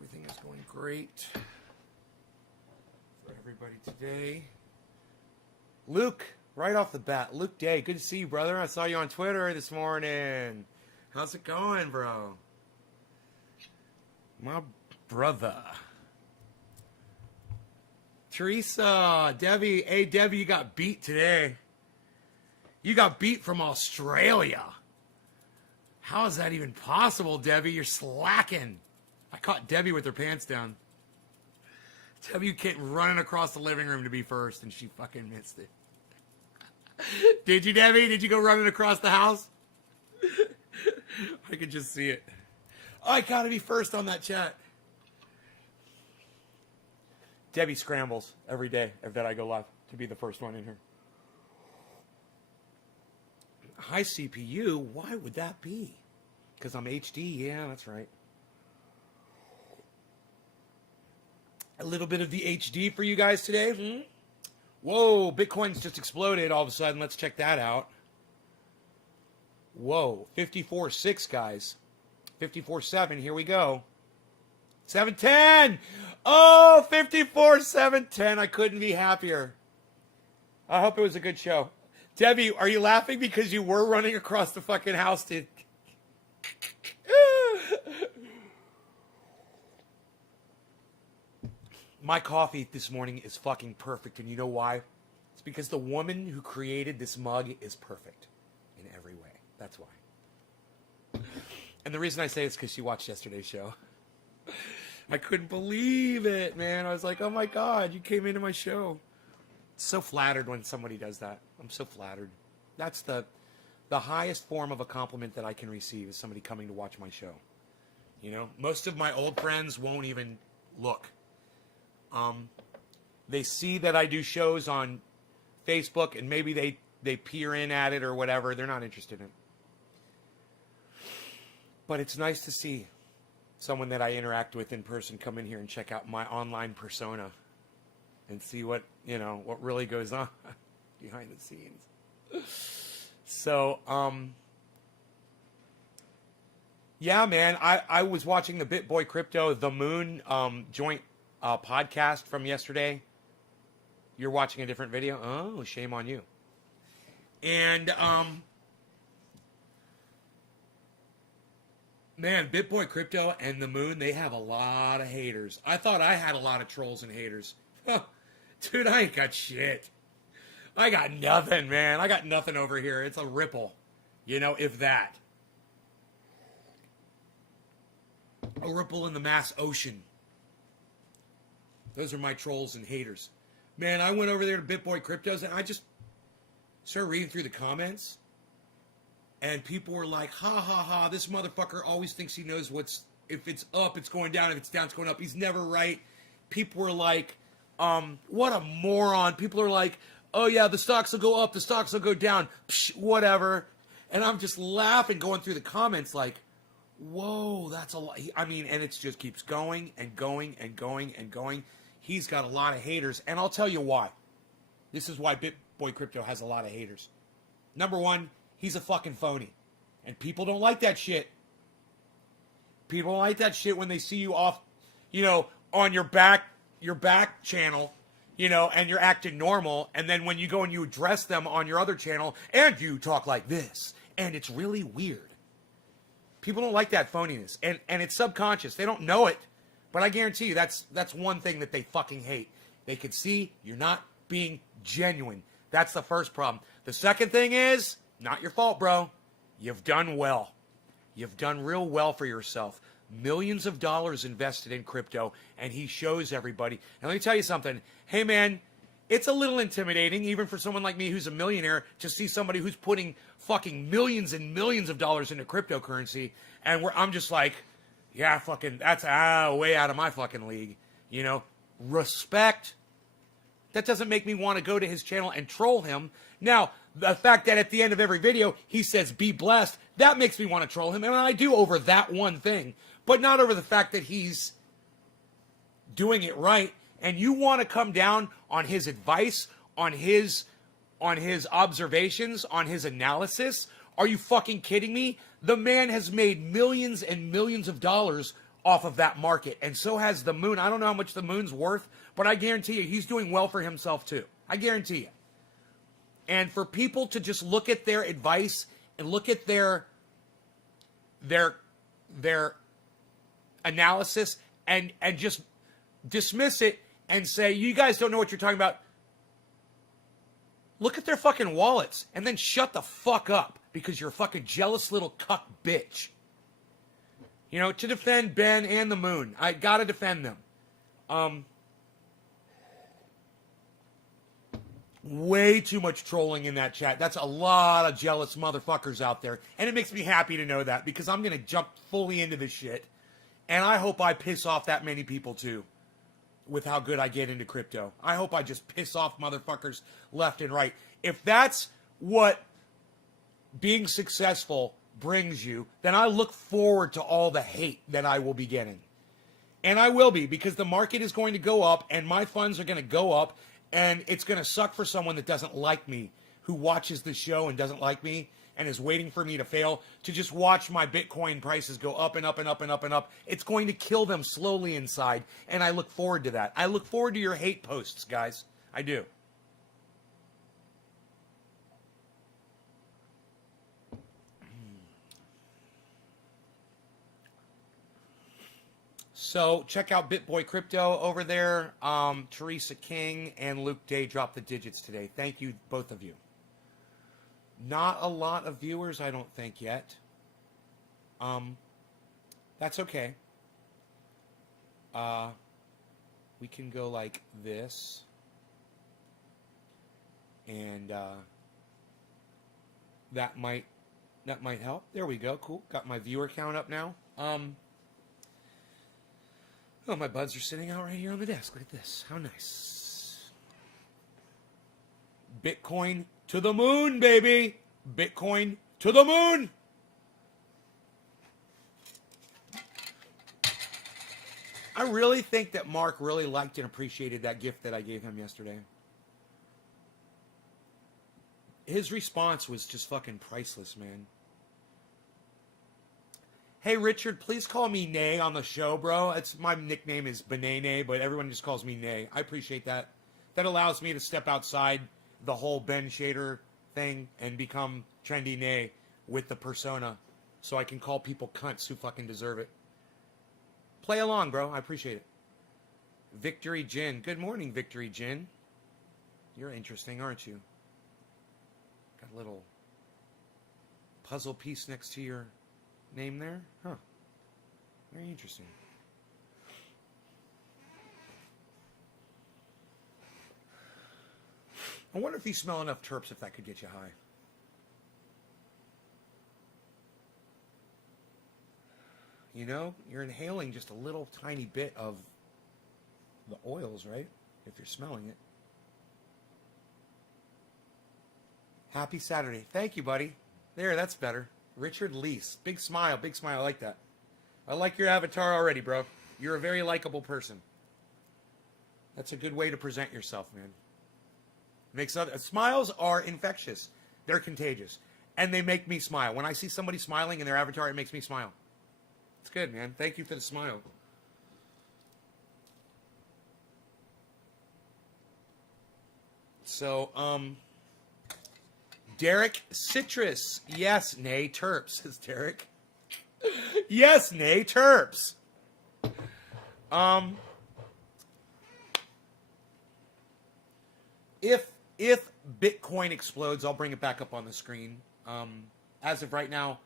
everything is going great for everybody today. Luke, right off the bat, Luke Day, good to see you, brother. I saw you on Twitter this morning. How's it going, bro? My brother. Teresa, Debbie. Hey, Debbie, you got beat today. You got beat from Australia. How is that even possible, Debbie? You're slacking. I caught Debbie with her pants down. Debbie came running across the living room to be first, and she fucking missed it. Did you, Debbie? Did you go running across the house? I could just see it. I gotta be first on that chat. Debbie scrambles every day that I go live to be the first one in here. High CPU? Why would that be? Because I'm HD? Yeah, that's right. A little bit of the HD for you guys today. Whoa, Bitcoin's just exploded all of a sudden. Let's check that out. Whoa, 54.6, guys. 54.7, here we go. 710! Oh, 54.710. I couldn't be happier. I hope it was a good show. Debbie, are you laughing because you were running across the fucking house to... My coffee this morning is fucking perfect, and you know why? It's because the woman who created this mug is perfect in every way. That's why. And the reason I say it's because she watched yesterday's show. I couldn't believe it, man. I was like, oh my God, you came into my show. So flattered when somebody does that. I'm so flattered. That's the highest form of a compliment that I can receive is somebody coming to watch my show. You know, most of my old friends won't even look. They see that I do shows on Facebook and maybe they peer in at it or whatever. They're not interested in it. But it's nice to see someone that I interact with in person come in here and check out my online persona and see what, you know, what really goes on behind the scenes. So, yeah, man, I was watching the BitBoy Crypto, The Moon joint podcast from yesterday. You're watching a different video? Oh, shame on you. And, man, BitBoy Crypto and The Moon, they have a lot of haters. I thought I had a lot of trolls and haters. Dude, I ain't got shit. I got nothing, man. I got nothing over here. It's a ripple. You know, if that. A ripple in the mass ocean. Those are my trolls and haters. Man, I went over there to BitBoy Cryptos and I just started reading through the comments. And people were like, ha, ha, ha, this motherfucker always thinks he knows what's... If it's up, it's going down. If it's down, it's going up. He's never right. People were like, what a moron. People are like, oh, yeah, the stocks will go up. The stocks will go down. Psh, whatever. And I'm just laughing going through the comments like, whoa, that's a lot. I mean, and it just keeps going and going and going and going. He's got a lot of haters. And I'll tell you why. This is why BitBoy Crypto has a lot of haters. Number one, he's a fucking phony. And people don't like that shit. People don't like that shit when they see you off, you know, on your back channel, you know, and you're acting normal. And then when you go and you address them on your other channel and you talk like this. And it's really weird. People don't like that phoniness. And it's subconscious. They don't know it. But I guarantee you that's one thing that they fucking hate. They can see you're not being genuine. That's the first problem. The second thing is, not your fault, bro. You've done well. You've done real well for yourself. Millions of dollars invested in crypto, and he shows everybody. And let me tell you something. Hey, man, it's a little intimidating, even for someone like me who's a millionaire, to see somebody who's putting fucking millions and millions of dollars into cryptocurrency, and I'm just like, yeah, fucking, that's way out of my fucking league. You know, respect. That doesn't make me want to go to his channel and troll him. Now, the fact that at the end of every video, he says, be blessed, that makes me want to troll him. And I do over that one thing, but not over the fact that he's doing it right. And you want to come down on his advice, on his observations, on his analysis? Are you fucking kidding me? The man has made millions and millions of dollars off of that market. And so has the moon. I don't know how much the moon's worth, but I guarantee you he's doing well for himself too. I guarantee you. And for people to just look at their advice and look at their analysis and just dismiss it and say, you guys don't know what you're talking about. Look at their fucking wallets and then shut the fuck up because you're a fucking jealous little cuck bitch. You know, to defend Ben and the moon, I gotta defend them. Way too much trolling in that chat. That's a lot of jealous motherfuckers out there. And it makes me happy to know that because I'm going to jump fully into this shit. And I hope I piss off that many people too with how good I get into crypto. I hope I just piss off motherfuckers left and right. If that's what being successful brings you, then I look forward to all the hate that I will be getting. And I will be because the market is going to go up and my funds are going to go up. And it's going to suck for someone that doesn't like me, who watches the show and doesn't like me and is waiting for me to fail, to just watch my Bitcoin prices go up and up and up and up and up. It's going to kill them slowly inside, and I look forward to that. I look forward to your hate posts, guys. I do. So check out BitBoy Crypto over there. Teresa King and Luke Day dropped the digits today. Thank you, both of you. Not a lot of viewers, I don't think, yet. That's okay. We can go like this. And that might help. There we go. Cool. Got my viewer count up now. Oh, my buds are sitting out right here on the desk. Look at this. How nice. Bitcoin to the moon, baby. Bitcoin to the moon. I really think that Mark really liked and appreciated that gift that I gave him yesterday. His response was just fucking priceless, man. Hey, Richard, please call me Nay on the show, bro. My nickname is Banane, but everyone just calls me Nay. I appreciate that. That allows me to step outside the whole Ben Shader thing and become trendy Nay with the persona so I can call people cunts who fucking deserve it. Play along, bro. I appreciate it. Victory Jin. Good morning, Victory Jin. You're interesting, aren't you? Got a little puzzle piece next to your name there? Huh. Very interesting. I wonder if you smell enough terps if that could get you high. You know, you're inhaling just a little tiny bit of the oils, right? If you're smelling it. Happy Saturday. Thank you, buddy. There, that's better. Richard Lease. Big smile. Big smile. I like that. I like your avatar already, bro. You're a very likable person. That's a good way to present yourself, man. Smiles are infectious. They're contagious. And they make me smile. When I see somebody smiling in their avatar, it makes me smile. It's good, man. Thank you for the smile. So, Derek Citrus. Yes, nay, terps, says Derek. Yes, nay, terps. If Bitcoin explodes, I'll bring it back up on the screen. As of right now,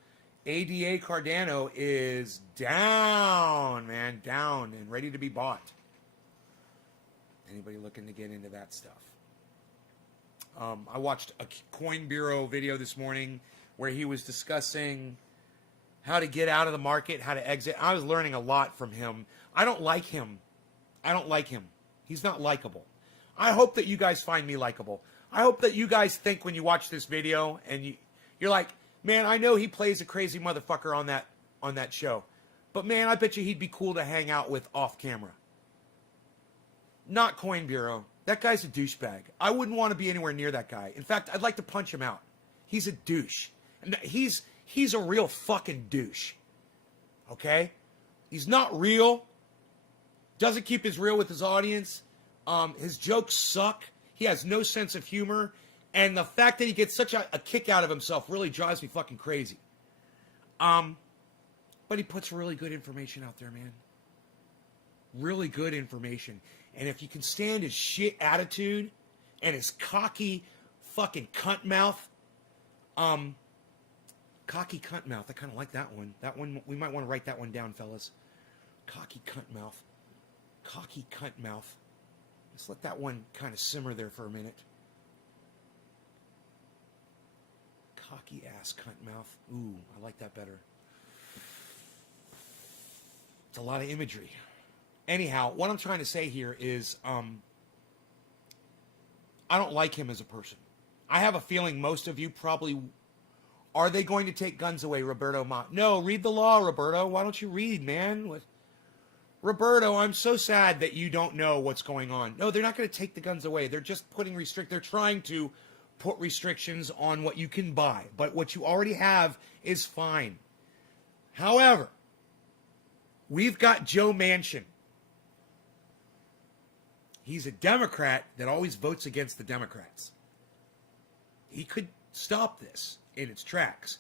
ADA Cardano is down, man, down and ready to be bought. Anybody looking to get into that stuff? I watched a Coin Bureau video this morning where he was discussing how to get out of the market, how to exit. I was learning a lot from him. I don't like him. He's not likable. I hope that you guys find me likable. I hope that you guys think when you watch this video and you're like, man, I know he plays a crazy motherfucker on that show. But man, I bet you he'd be cool to hang out with off camera. Not Coin Bureau. That guy's a douchebag. I wouldn't want to be anywhere near that guy. In fact, I'd like to punch him out. He's a douche. And he's a real fucking douche. Okay? He's not real. Doesn't keep his real with his audience. His jokes suck. He has no sense of humor. And the fact that he gets such a kick out of himself really drives me fucking crazy. But he puts really good information out there, man. Really good information. And if you can stand his shit attitude and his cocky fucking cunt mouth, cocky cunt mouth, I kind of like that one. That one, we might want to write that one down, fellas. Cocky cunt mouth. Cocky cunt mouth. Let's let that one kind of simmer there for a minute. Cocky ass cunt mouth. Ooh, I like that better. It's a lot of imagery. Anyhow, what I'm trying to say here is I don't like him as a person. I have a feeling most of you probably... Are they going to take guns away, Roberto Ma? No, read the law, Roberto. Why don't you read, man? Roberto, I'm so sad that you don't know what's going on. No, they're not going to take the guns away. They're just putting they're trying to put restrictions on what you can buy. But what you already have is fine. However, we've got Joe Manchin. He's a Democrat that always votes against the Democrats. He could stop this in its tracks.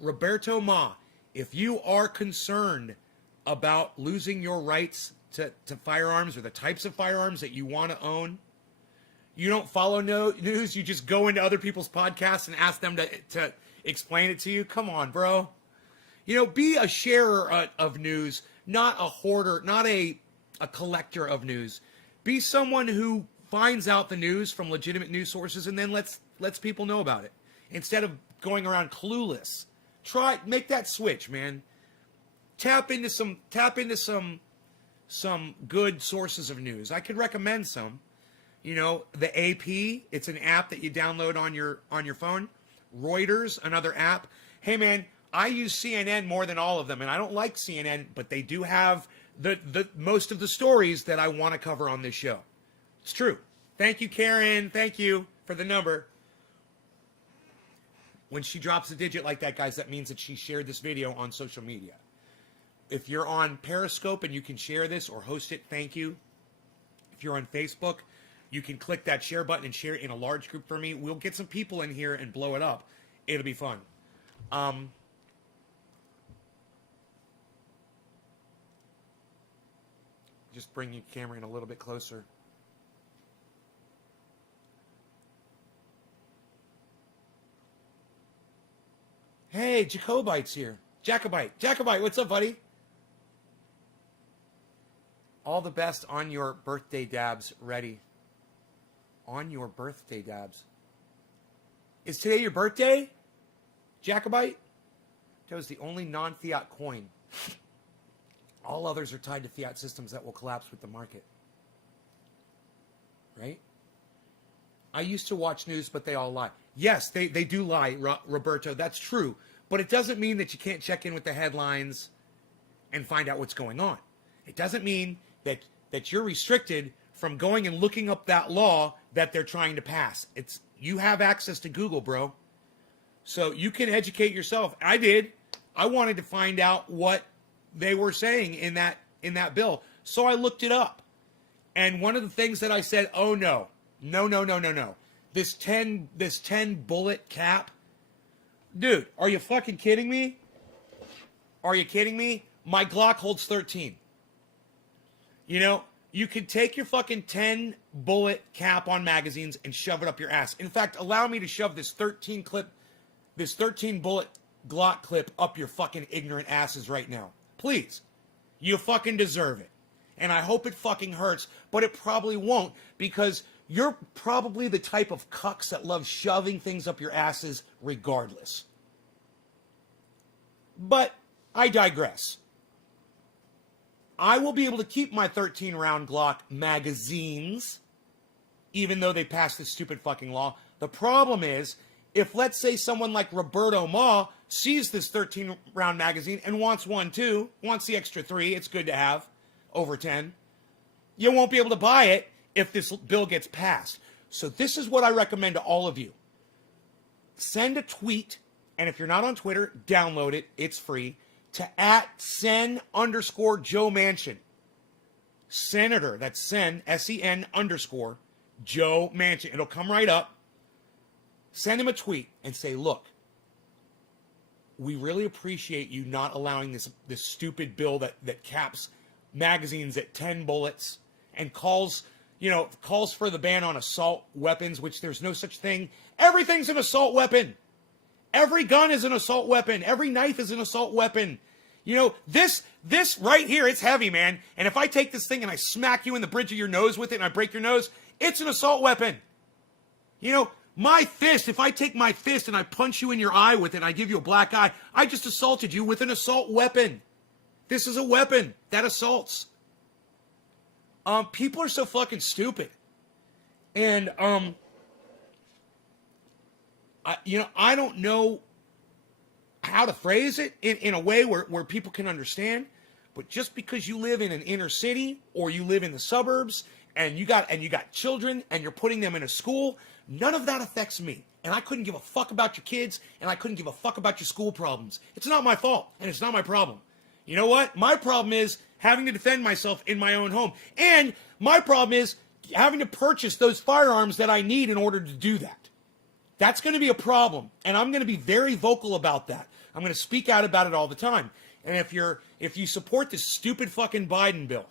Roberto Ma, if you are concerned about losing your rights to firearms or the types of firearms that you want to own, you don't follow news, you just go into other people's podcasts and ask them to explain it to you. Come on, bro. You know, be a sharer of news, not a hoarder, not a collector of news. Be someone who finds out the news from legitimate news sources and then lets people know about it. Instead of going around clueless. Make that switch, man. Tap into some good sources of news. I could recommend some. You know, the AP, it's an app that you download on your phone. Reuters, another app. Hey man, I use CNN more than all of them, and I don't like CNN, but they do have the most of the stories that I want to cover on this show. It's true. Thank you, Karen. Thank you for the number. When she drops a digit like that, guys, that means that she shared this video on social media. If you're on Periscope and you can share this or host it, thank you. If you're on Facebook, you can click that share button and share it in a large group for me. We'll get some people in here and blow it up. It'll be fun. Just bring your camera in a little bit closer. Hey, Jacobite's here. Jacobite, what's up, buddy? All the best on your birthday, Dabs. Ready. On your birthday, Dabs. Is today your birthday, Jacobite? That was the only non-fiat coin. All others are tied to fiat systems that will collapse with the market. Right? I used to watch news, but they all lie. Yes, they do lie, Roberto. That's true. But it doesn't mean that you can't check in with the headlines and find out what's going on. It doesn't mean that you're restricted from going and looking up that law that they're trying to pass. You have access to Google, bro. So you can educate yourself. I did. I wanted to find out what they were saying in that bill. So I looked it up. And one of the things that I said, oh no. No. This 10 bullet cap. Dude, are you fucking kidding me? Are you kidding me? My Glock holds 13. You know, you could take your fucking 10 bullet cap on magazines and shove it up your ass. In fact, allow me to shove this 13 bullet Glock clip up your fucking ignorant asses right now. Please. You fucking deserve it. And I hope it fucking hurts, but it probably won't, because you're probably the type of cucks that love shoving things up your asses regardless. But I digress. I will be able to keep my 13-round Glock magazines, even though they passed this stupid fucking law. The problem is, if let's say someone like Roberto Ma sees this 13-round magazine and wants one too, wants the extra 3, it's good to have, over 10, you won't be able to buy it if this bill gets passed. So this is what I recommend to all of you. Send a tweet, and if you're not on Twitter, download it. It's free. to @sen_Joe Manchin. Senator, that's Sen, SEN _ Joe Manchin. It'll come right up. Send him a tweet and say, look, we really appreciate you not allowing this stupid bill that caps magazines at 10 bullets and calls for the ban on assault weapons, which there's no such thing. Everything's an assault weapon. Every gun is an assault weapon. Every knife is an assault weapon. This right here, it's heavy, man. And if I take this thing and I smack you in the bridge of your nose with it and I break your nose, it's an assault weapon. My fist, if I take my fist and I punch you in your eye with it and I give you a black eye, I just assaulted you with an assault weapon. This is a weapon that assaults. People are so fucking stupid. And, I don't know how to phrase it in a way where people can understand, but just because you live in an inner city or you live in the suburbs and you got children and you're putting them in a school, none of that affects me. And I couldn't give a fuck about your kids and I couldn't give a fuck about your school problems. It's not my fault and it's not my problem. You know what? My problem is having to defend myself in my own home. And my problem is having to purchase those firearms that I need in order to do that. That's going to be a problem. And I'm going to be very vocal about that. I'm going to speak out about it all the time. And if you support this stupid fucking Biden bill,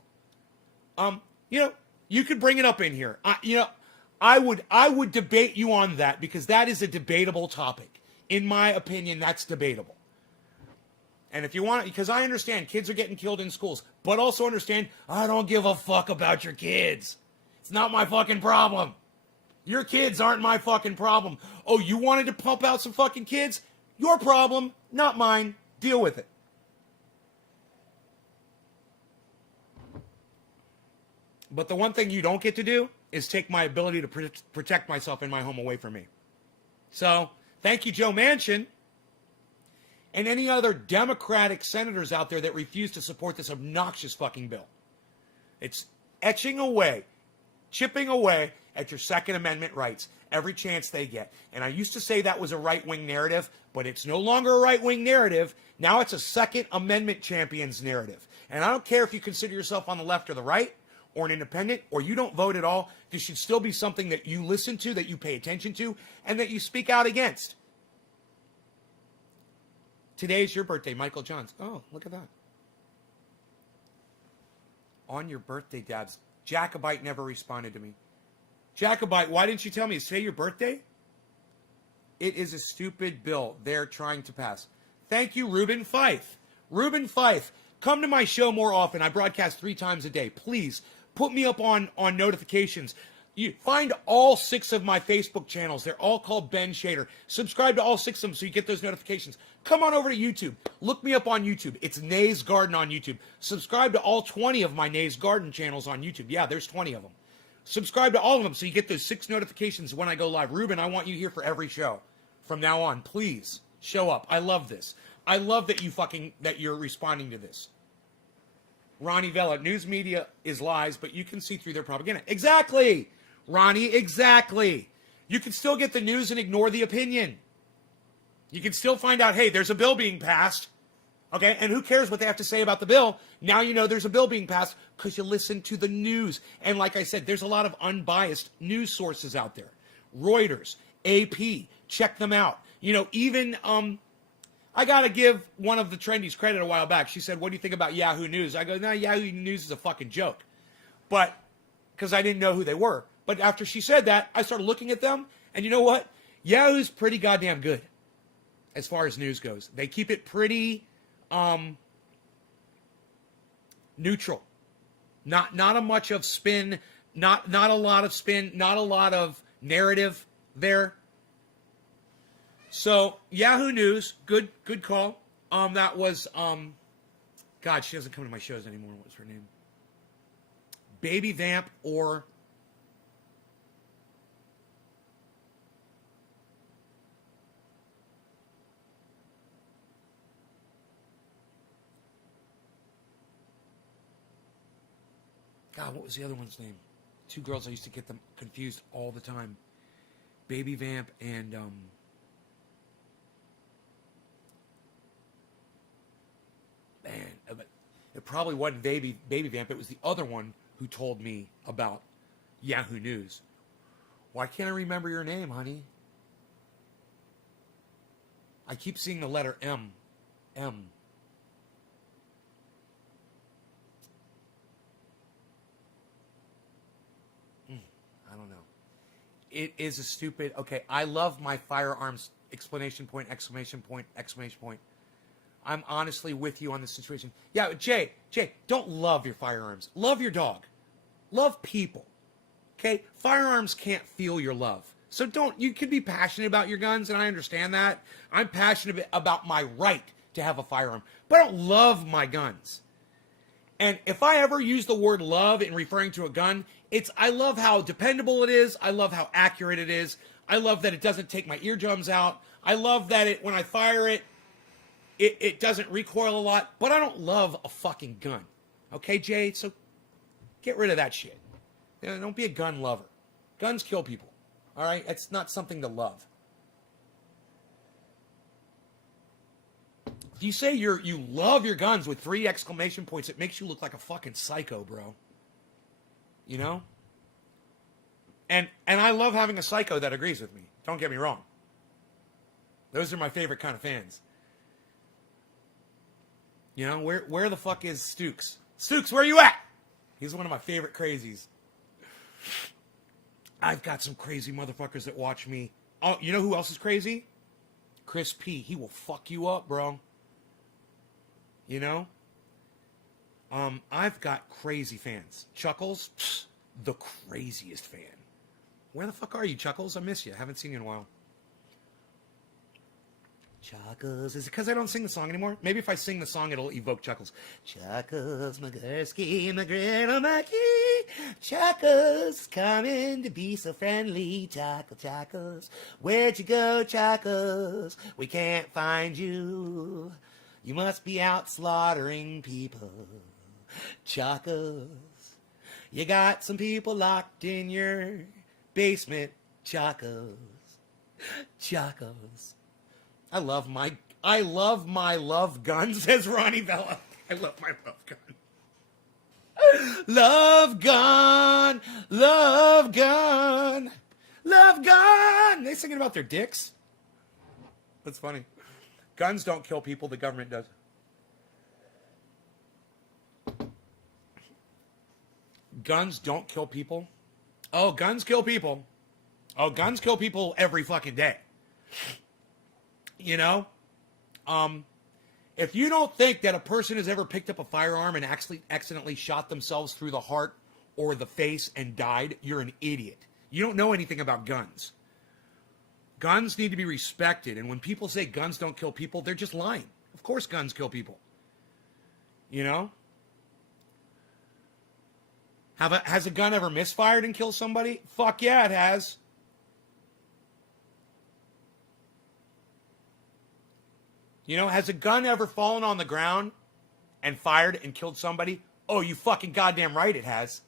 you could bring it up in here. I would debate you on that because that is a debatable topic. In my opinion, that's debatable. And if you want, because I understand kids are getting killed in schools, but also understand I don't give a fuck about your kids. It's not my fucking problem. Your kids aren't my fucking problem. Oh, you wanted to pump out some fucking kids? Your problem, not mine. Deal with it. But the one thing you don't get to do is take my ability to protect myself in my home away from me. So, thank you, Joe Manchin, and any other Democratic senators out there that refuse to support this obnoxious fucking bill. It's chipping away at your Second Amendment rights every chance they get. And I used to say that was a right-wing narrative, but it's no longer a right-wing narrative. Now it's a Second Amendment champion's narrative. And I don't care if you consider yourself on the left or the right, or an independent, or you don't vote at all. This should still be something that you listen to, that you pay attention to, and that you speak out against. Today's your birthday, Michael Johns. Oh, look at that. On your birthday, Dabs. Jacobite never responded to me. Jacobite, why didn't you tell me? Is today your birthday? It is a stupid bill they're trying to pass. Thank you, Reuben Fife. Reuben Fife, come to my show more often. I broadcast 3 times a day. Please, put me up on notifications. You find all 6 of my Facebook channels. They're all called Ben Shader. Subscribe to all 6 of them so you get those notifications. Come on over to YouTube. Look me up on YouTube. It's Nay's Garden on YouTube. Subscribe to all 20 of my Nay's Garden channels on YouTube. Yeah, there's 20 of them. Subscribe to all of them so you get those 6 notifications when I go live. Ruben, I want you here for every show. From now on, please show up. I love this. I love that you're responding to this. Ronnie Vela, news media is lies, but you can see through their propaganda. Exactly, Ronnie, exactly. You can still get the news and ignore the opinion. You can still find out, hey, there's a bill being passed. Okay, and who cares what they have to say about the bill? Now you know there's a bill being passed because you listen to the news. And like I said, there's a lot of unbiased news sources out there. Reuters, AP, check them out. Even, I got to give one of the trendies credit a while back. She said, what do you think about Yahoo News? I go, no, Yahoo News is a fucking joke. But, because I didn't know who they were. But after she said that, I started looking at them. And you know what? Yahoo's pretty goddamn good as far as news goes. They keep it pretty neutral. Not a much of spin, not a lot of spin, not a lot of narrative there. So Yahoo News, good call. That was God, she doesn't come to my shows anymore. What was her name? Baby Vamp or God, what was the other one's name? 2 girls, I used to get them confused all the time. Baby Vamp and, It probably wasn't Baby Vamp. It was the other one who told me about Yahoo News. Why can't I remember your name, honey? I keep seeing the letter M. M. I don't know. It is a stupid... Okay, I love my firearms exclamation point, exclamation point, exclamation point. I'm honestly with you on this situation. Yeah, Jay, don't love your firearms. Love your dog. Love people. Okay? Firearms can't feel your love. So you can be passionate about your guns, and I understand that. I'm passionate about my right to have a firearm, but I don't love my guns. And if I ever use the word love in referring to a gun, I love how dependable it is. I love how accurate it is. I love that it doesn't take my eardrums out. I love that when I fire it, it doesn't recoil a lot, but I don't love a fucking gun. Okay, Jay? So get rid of that shit. Don't be a gun lover. Guns kill people. All right? It's not something to love. If you say you love your guns with 3 exclamation points, it makes you look like a fucking psycho, bro. You know? And I love having a psycho that agrees with me. Don't get me wrong. Those are my favorite kind of fans. You know, where the fuck is Stukes? Stukes, where you at? He's one of my favorite crazies. I've got some crazy motherfuckers that watch me. Oh, you know who else is crazy? Chris P. He will fuck you up, bro. You know? I've got crazy fans. Chuckles, the craziest fan. Where the fuck are you, Chuckles? I miss you. Haven't seen you in a while. Chuckles. Is it because I don't sing the song anymore? Maybe if I sing the song, it'll evoke Chuckles. Chuckles, McGursky, McGriddle, Mackie. Chuckles, coming to be so friendly. Chuckles. Where'd you go, Chuckles? We can't find you. You must be out slaughtering people. Chuckles. You got some people locked in your basement. Chuckles. Chuckles. I love my love gun, says Ronnie Bella. I love my love gun. Love gun, love gun, love gun. They singing about their dicks? That's funny. Guns don't kill people, the government does. Guns don't kill people. Oh, guns kill people. Oh, guns kill people every fucking day. You know, if you don't think that a person has ever picked up a firearm and actually accidentally shot themselves through the heart or the face and died, you're an idiot. You don't know anything about guns. Guns need to be respected. And when people say guns don't kill people, they're just lying. Of course guns kill people. You know? Has a gun ever misfired and killed somebody? Fuck yeah, it has. You know, has a gun ever fallen on the ground and fired and killed somebody? Oh, you fucking goddamn right it has.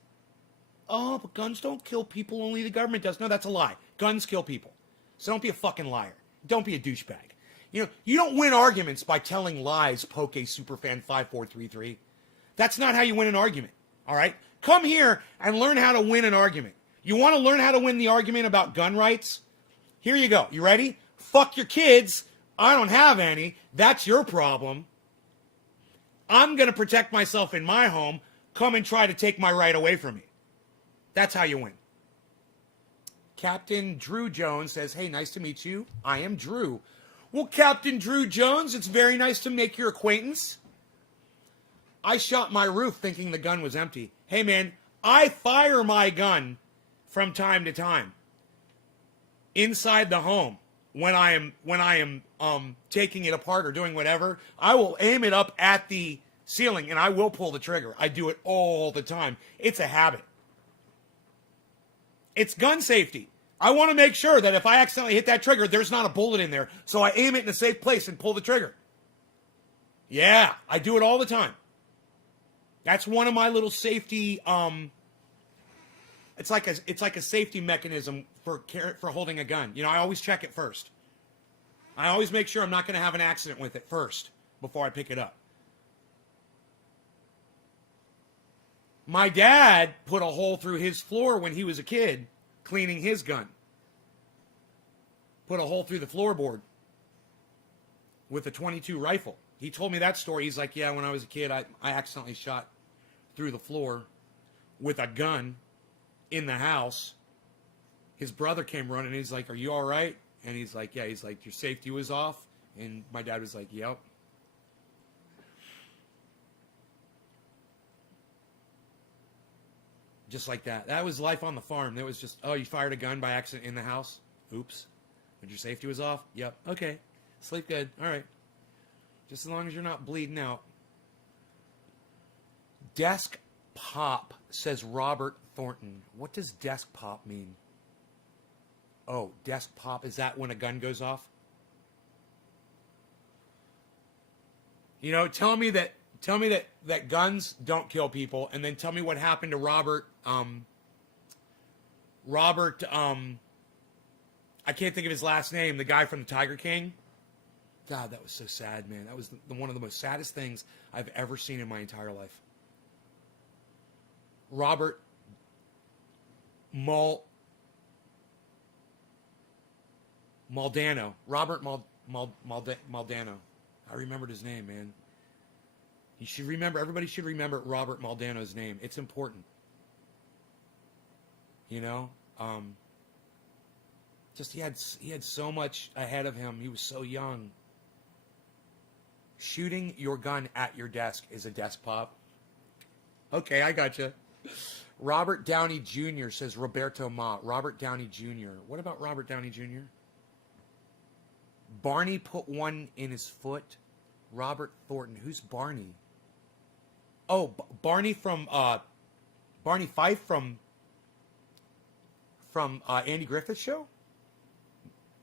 Oh, but guns don't kill people, only the government does. No, that's a lie. Guns kill people. So don't be a fucking liar. Don't be a douchebag. You know, you don't win arguments by telling lies, Poke Superfan 5433. That's not how you win an argument, all right? Come here and learn how to win an argument. You want to learn how to win the argument about gun rights? Here you go. You ready? Fuck your kids. I don't have any. That's your problem. I'm going to protect myself in my home. Come and try to take my right away from me. That's how you win. Captain Drew Jones says, hey, nice to meet you. I am Drew. Well, Captain Drew Jones, it's very nice to make your acquaintance. I shot my roof thinking the gun was empty. Hey, man, I fire my gun from time to time inside the home. When I am taking it apart or doing whatever, I will aim it up at the ceiling and I will pull the trigger. I do it all the time. It's a habit. It's gun safety. I want to make sure that if I accidentally hit that trigger, there's not a bullet in there. So I aim it in a safe place and pull the trigger. Yeah, I do it all the time. That's one of my little safety. It's like a safety mechanism for holding a gun. You know, I always check it first. I always make sure I'm not going to have an accident with it first before I pick it up. My dad put a hole through his floor when he was a kid cleaning his gun. Put a hole through the floorboard with a .22 rifle. He told me that story. He's like, yeah, when I was a kid, I accidentally shot through the floor with a gun in the house. His brother came running. He's like, are you all right? And he's like, yeah. He's like, your safety was off. And my dad was like, yep. Just like that. That was life on the farm. That was just, oh, you fired a gun by accident in the house? Oops. But your safety was off? Yep. Okay. Sleep good. All right. Just as long as you're not bleeding out. Desk pop, says Robert Thornton. What does desk pop mean? Oh, desk pop. Is that when a gun goes off? You know, tell me that guns don't kill people, and then tell me what happened to Robert, I can't think of his last name, the guy from the Tiger King. God, that was so sad, man. That was one of the most saddest things I've ever seen in my entire life. Robert Maldano. Robert Maldano. I remembered his name, man. You should remember, everybody should remember Robert Maldano's name. It's important. You know? Just he had so much ahead of him. He was so young. Shooting your gun at your desk is a desk pop. Okay, I gotcha. Robert Downey Jr. says Roberto Ma. Robert Downey Jr. What about Robert Downey Jr.? Barney put one in his foot. Robert Thornton. Who's Barney? Oh, Barney from Barney Fife from Andy Griffith's show?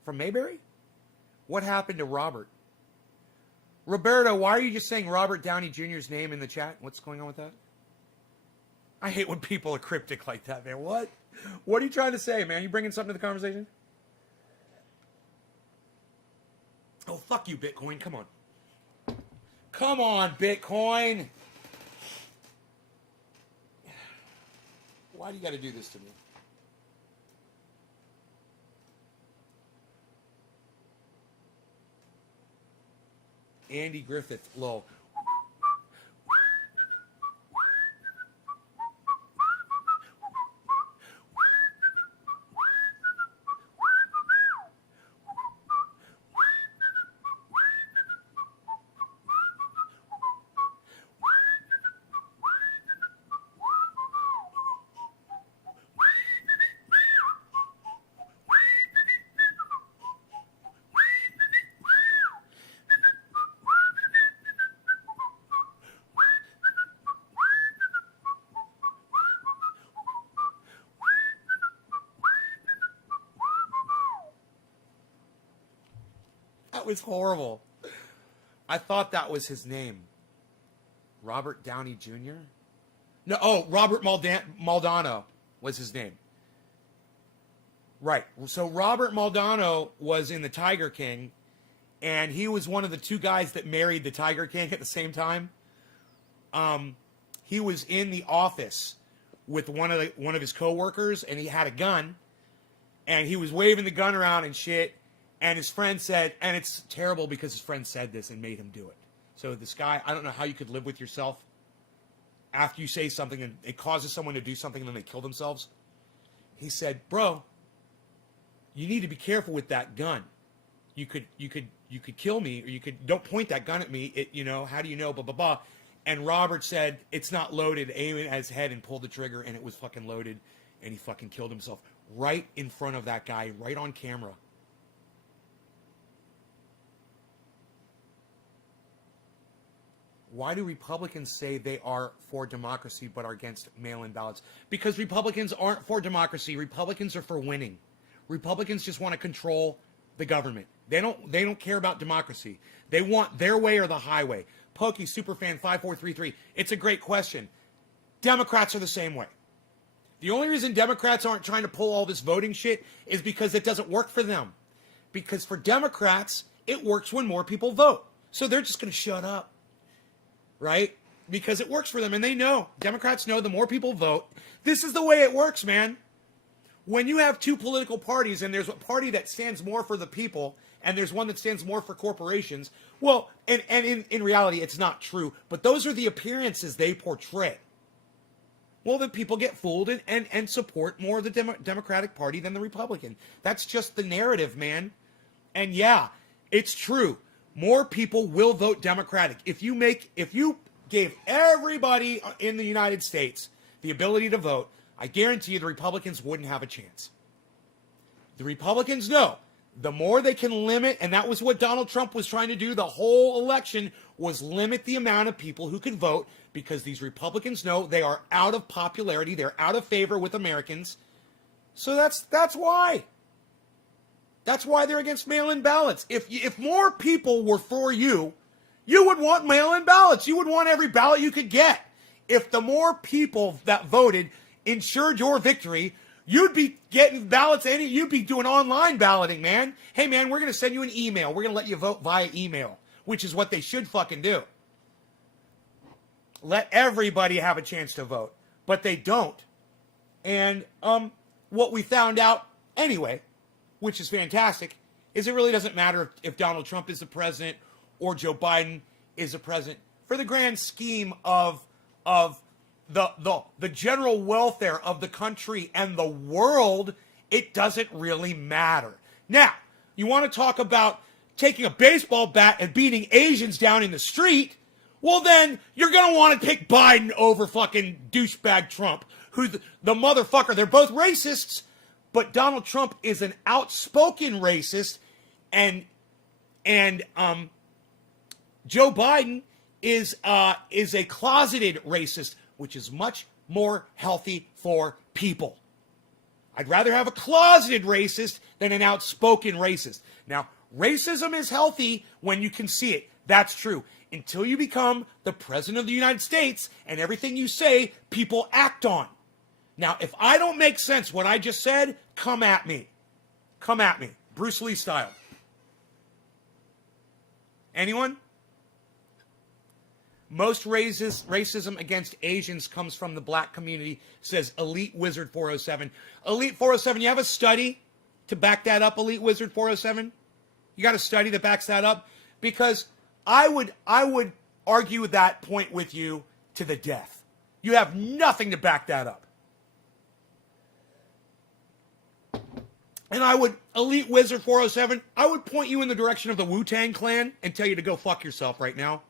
From Mayberry? What happened to Robert? Roberto, why are you just saying Robert Downey Jr.'s name in the chat? What's going on with that? I hate when people are cryptic like that, man. What? What are you trying to say, man? You bringing something to the conversation? Oh, fuck you, Bitcoin. Come on. Come on, Bitcoin. Why do you got to do this to me? Andy Griffith, lol. That was horrible. I thought that was his name. Robert Downey Jr.? No, oh, Robert Maldano was his name. Right. So Robert Maldano was in the Tiger King, and he was one of the two guys that married the Tiger King at the same time. He was in the office with one of his coworkers, and he had a gun, and he was waving the gun around and shit. And his friend said, and it's terrible because his friend said this and made him do it. So this guy, I don't know how you could live with yourself after you say something and it causes someone to do something and then they kill themselves. He said, bro, you need to be careful with that gun. You could kill me, or you could, don't point that gun at me. It, you know, how do you know, blah, blah, blah. And Robert said, it's not loaded. Aim it at his head and pull the trigger, and it was fucking loaded. And he fucking killed himself right in front of that guy, right on camera. Why do Republicans say they are for democracy but are against mail-in ballots? Because Republicans aren't for democracy. Republicans are for winning. Republicans just want to control the government. They don't care about democracy. They want their way or the highway. Pokey Superfan 5433. It's a great question. Democrats are the same way. The only reason Democrats aren't trying to pull all this voting shit is because it doesn't work for them. Because for Democrats, it works when more people vote. So they're just going to shut up. Right? because it works for them. And they know, Democrats know the more people vote, this is the way it works, man. When you have two political parties and there's a party that stands more for the people and there's one that stands more for corporations, well, and in reality, it's not true, but those are the appearances they portray. Well, then people get fooled and support more of the Democratic Party than the Republican. That's just the narrative, man. And yeah, it's true. More people will vote Democratic. If you gave everybody in the United States the ability to vote, I guarantee you the Republicans wouldn't have a chance. The Republicans know the more they can limit, and that was what Donald Trump was trying to do the whole election, was limit the amount of people who could vote, because these Republicans know they are out of popularity, they're out of favor with Americans. So that's why. That's why they're against mail-in ballots. If more people were for you, you would want mail-in ballots. You would want every ballot you could get. If the more people that voted ensured your victory, you'd be getting ballots, and you'd be doing online balloting, man. Hey, man, we're going to send you an email. We're going to let you vote via email, which is what they should fucking do. Let everybody have a chance to vote. But they don't. And what we found out anyway, which is fantastic, is it really doesn't matter if Donald Trump is the president or Joe Biden is the president. For the grand scheme of the general welfare of the country and the world, it doesn't really matter. Now, you want to talk about taking a baseball bat and beating Asians down in the street? Well, then you're going to want to pick Biden over fucking douchebag Trump, who the motherfucker, they're both racists, but Donald Trump is an outspoken racist, and Joe Biden is a closeted racist, which is much more healthy for people. I'd rather have a closeted racist than an outspoken racist. Now, racism is healthy when you can see it. That's true. Until you become the president of the United States and everything you say, people act on. Now, if I don't make sense what I just said, come at me. Come at me. Bruce Lee style. Anyone? Most racism against Asians comes from the black community, says Elite Wizard 407. Elite 407, you have a study to back that up, Elite Wizard 407? You got a study that backs that up? Because I would argue that point with you to the death. You have nothing to back that up. And I would, Elite Wizard 407, I would point you in the direction of the Wu-Tang Clan and tell you to go fuck yourself right now.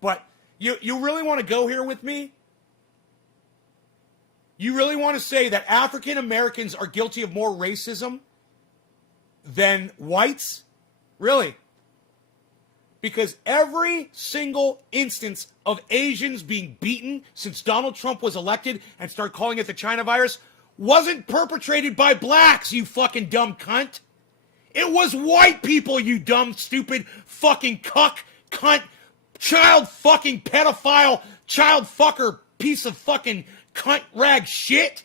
But you really want to go here with me? You really want to say that African Americans are guilty of more racism than whites? Really? Because every single instance of Asians being beaten since Donald Trump was elected and started calling it the China virus wasn't perpetrated by blacks, you fucking dumb cunt. It was white people, you dumb, stupid, fucking cuck, cunt, child fucking pedophile, child fucker, piece of fucking cunt rag shit.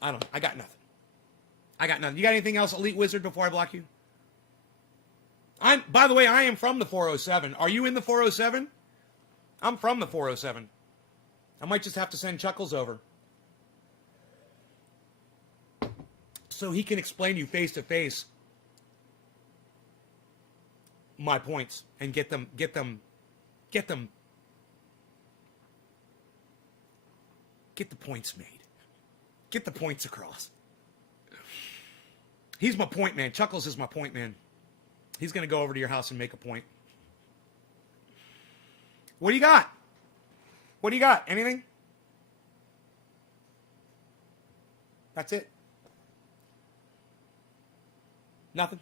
I don't know. I got nothing. You got anything else, Elite Wizard, before I block you? By the way, I am from the 407. Are you in the 407? I'm from the 407. I might just have to send Chuckles over, so he can explain to you face to face my points and get the points made. Get the points across. He's my point man. Chuckles is my point man. He's going to go over to your house and make a point. What do you got? What do you got? Anything? That's it. Nothing.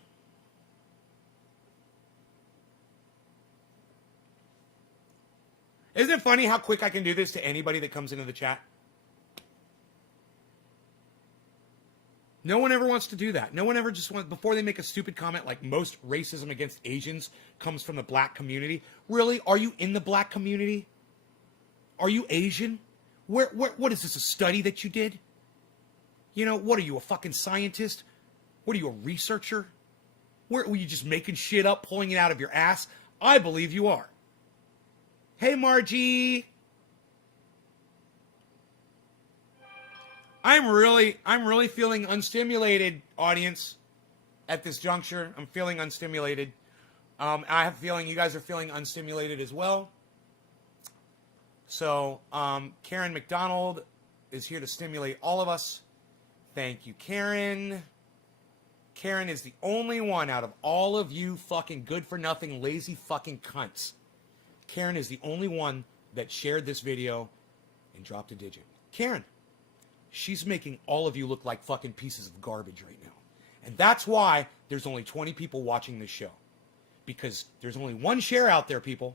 Isn't it funny how quick I can do this to anybody that comes into the chat? No one ever wants to do that. No one ever just wants, before they make a stupid comment like most racism against Asians comes from the black community. Really? Are you in the black community? Are you Asian? What is this, a study that you did? You know, what are you, a fucking scientist? What are you, a researcher? Were you just making shit up, pulling it out of your ass? I believe you are. Hey, Margie. I'm really feeling unstimulated, audience, at this juncture. I'm feeling unstimulated. I have a feeling you guys are feeling unstimulated as well. So, Karen McDonald is here to stimulate all of us. Thank you, Karen. Karen is the only one out of all of you fucking good-for-nothing, lazy fucking cunts. Karen is the only one that shared this video and dropped a digit. Karen, she's making all of you look like fucking pieces of garbage right now. And that's why there's only 20 people watching this show. Because there's only one share out there, people.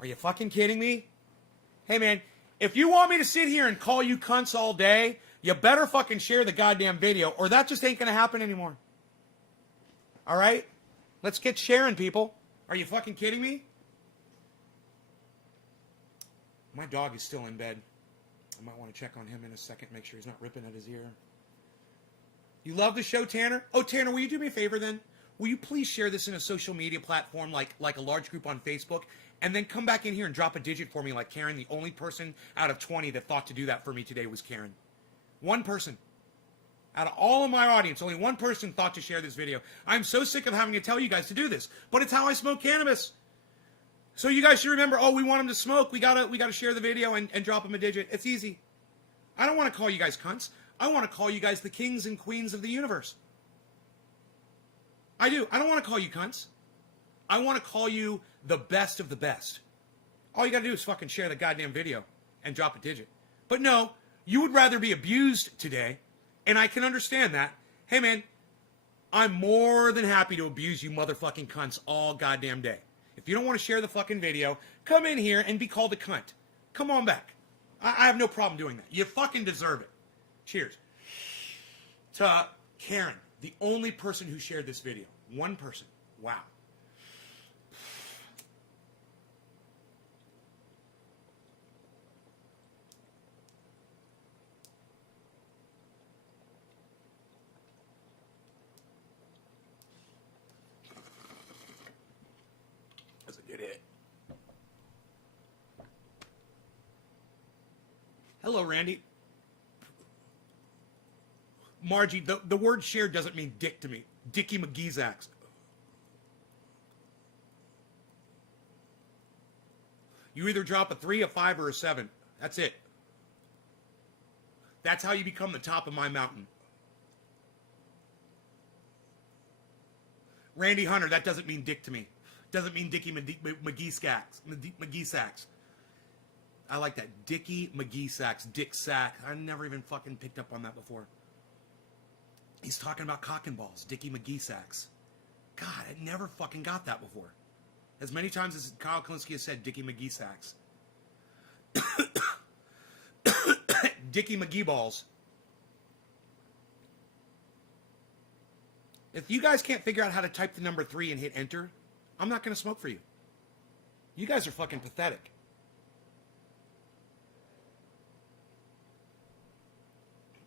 Are you fucking kidding me? Hey, man, if you want me to sit here and call you cunts all day, you better fucking share the goddamn video, or that just ain't gonna happen anymore. All right? Let's get sharing, people. Are you fucking kidding me? My dog is still in bed. I might want to check on him in a second, make sure he's not ripping at his ear. You love the show, Tanner? Oh, Tanner, will you do me a favor then? Will you please share this in a social media platform like a large group on Facebook, and then come back in here and drop a digit for me like Karen? The only person out of 20 that thought to do that for me today was Karen. One person. Out of all of my audience, only one person thought to share this video. I'm so sick of having to tell you guys to do this, but it's how I smoke cannabis. So you guys should remember, oh, we want him to smoke. We gotta share the video and drop him a digit. It's easy. I don't want to call you guys cunts. I want to call you guys the kings and queens of the universe. I do. I don't want to call you cunts. I want to call you the best of the best. All you got to do is fucking share the goddamn video and drop a digit. But no, you would rather be abused today, and I can understand that. Hey, man, I'm more than happy to abuse you motherfucking cunts all goddamn day. If you don't want to share the fucking video, come in here and be called a cunt. Come on back. I have no problem doing that. You fucking deserve it. Cheers. To Karen, the only person who shared this video. One person. Wow. That's a good hit. Hello, Randy. Margie, the word share doesn't mean dick to me. Dickie McGee's axe. You either drop a 3, a 5, or a 7. That's it. That's how you become the top of my mountain. Randy Hunter, that doesn't mean dick to me. Doesn't mean Dickie McGee Sacks. I like that. Dickie McGee Sacks. Dick Sack. I never even fucking picked up on that before. He's talking about cock and balls. Dickie McGee Sacks. God, I never fucking got that before. As many times as Kyle Kalinske has said Dickie McGee Sacks. Dickie McGee balls. If you guys can't figure out how to type the number 3 and hit enter, I'm not going to smoke for you. You guys are fucking pathetic.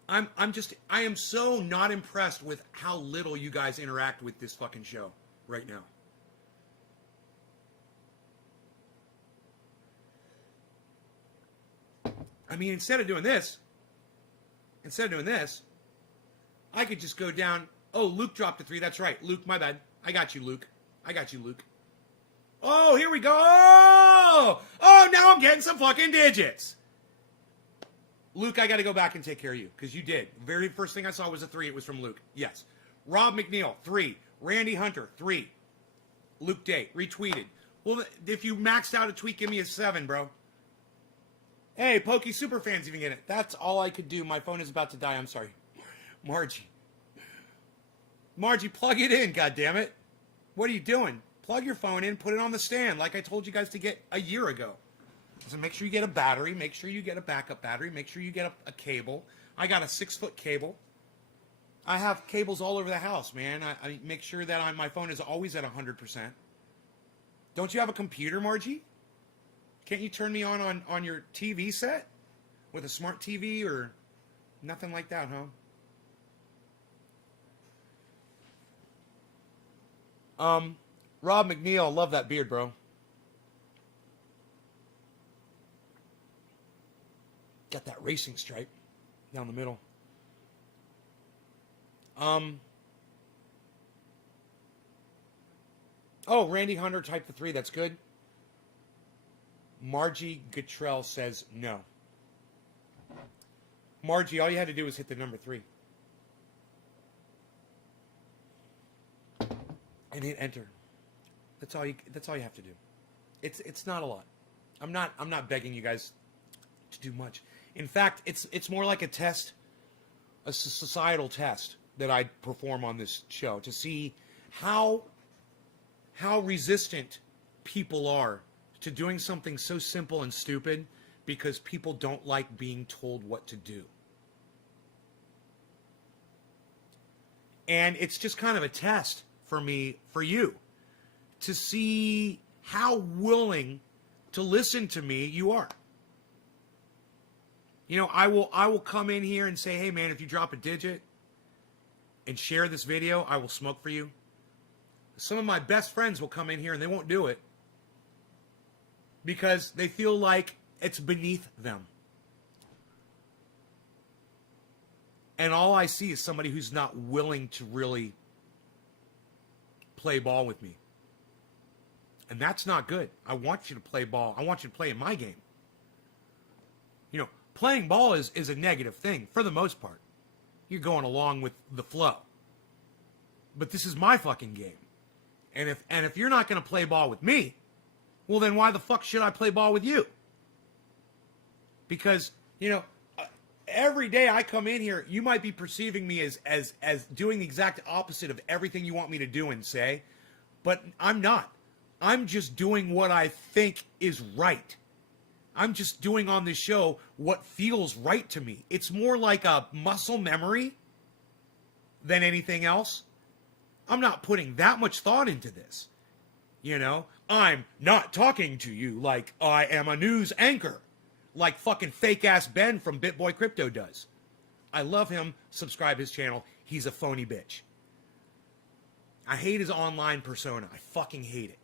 I am so not impressed with how little you guys interact with this fucking show right now. I mean, instead of doing this, I could just go down. Oh, Luke dropped a 3. That's right. Luke, my bad. I got you, Luke. Oh, here we go. Oh, now I'm getting some fucking digits. Luke, I got to go back and take care of you, because you did. The very first thing I saw was a 3. It was from Luke. Yes. Rob McNeil, 3. Randy Hunter, 3. Luke Day, retweeted. Well, if you maxed out a tweet, give me a 7, bro. Hey, Pokey Superfans even get it. That's all I could do. My phone is about to die. I'm sorry. Margie, plug it in, goddammit. What are you doing? Plug your phone in, put it on the stand, like I told you guys to get a year ago. So make sure you get a battery, make sure you get a backup battery, make sure you get a cable. I got a 6-foot cable. I have cables all over the house, man. I make sure that my phone is always at 100%. Don't you have a computer, Margie? Can't you turn me on your TV set? With a smart TV or nothing like that, huh? Rob McNeil, love that beard, bro. Got that racing stripe down the middle. Oh, Randy Hunter typed the 3. That's good. Margie Guttrell says no. Margie, all you had to do was hit the number 3. And hit enter. That's all you have to do. It's not a lot. I'm not begging you guys to do much. In fact, it's more like a test, a societal test that I perform on this show to see how resistant people are to doing something so simple and stupid because people don't like being told what to do. And it's just kind of a test for me, for you, to see how willing to listen to me you are. You know, I will come in here and say, hey man, if you drop a digit and share this video, I will smoke for you. Some of my best friends will come in here and they won't do it because they feel like it's beneath them. And all I see is somebody who's not willing to really play ball with me. And that's not good. I want you to play ball. I want you to play in my game. You know, playing ball is a negative thing for the most part. You're going along with the flow. But this is my fucking game. And if you're not going to play ball with me, well then why the fuck should I play ball with you? Because, you know, every day I come in here, you might be perceiving me as doing the exact opposite of everything you want me to do and say, but I'm not. I'm just doing what I think is right. I'm just doing on this show what feels right to me. It's more like a muscle memory than anything else. I'm not putting that much thought into this. You know, I'm not talking to you like I am a news anchor, like fucking fake-ass Ben from BitBoy Crypto does. I love him. Subscribe his channel. He's a phony bitch. I hate his online persona. I fucking hate it.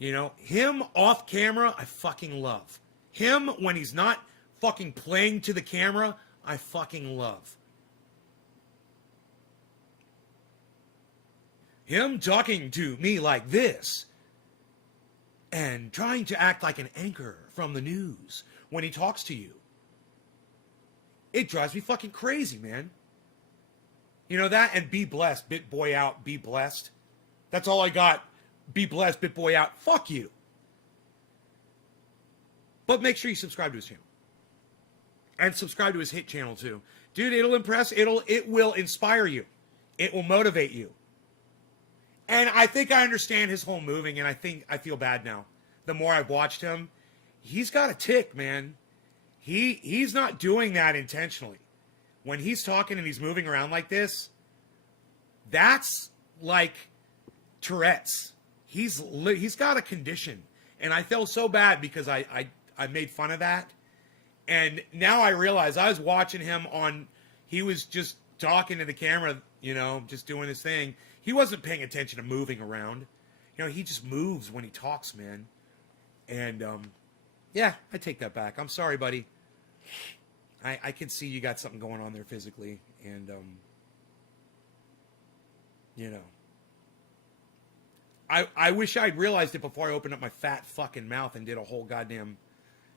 You know, him off camera, I fucking love. Him when he's not fucking playing to the camera, I fucking love. Him talking to me like this and trying to act like an anchor from the news when he talks to you. It drives me fucking crazy, man. You know that? And be blessed. BitBoy out, be blessed. That's all I got. Be blessed, BitBoy out. Fuck you. But make sure you subscribe to his channel. And subscribe to his hit channel too. Dude, it'll impress. It will inspire you. It will motivate you. And I think I understand his whole moving, and I feel bad now. The more I've watched him, he's got a tick, man. He's not doing that intentionally. When he's talking and he's moving around like this, that's like Tourette's. He's got a condition, and I felt so bad because I made fun of that. And now I realize I was watching him he was just talking to the camera, you know, just doing his thing. He wasn't paying attention to moving around. You know, he just moves when he talks, man. And, yeah, I take that back. I'm sorry, buddy. I can see you got something going on there physically. And, you know. I wish I'd realized it before I opened up my fat fucking mouth and did a whole goddamn,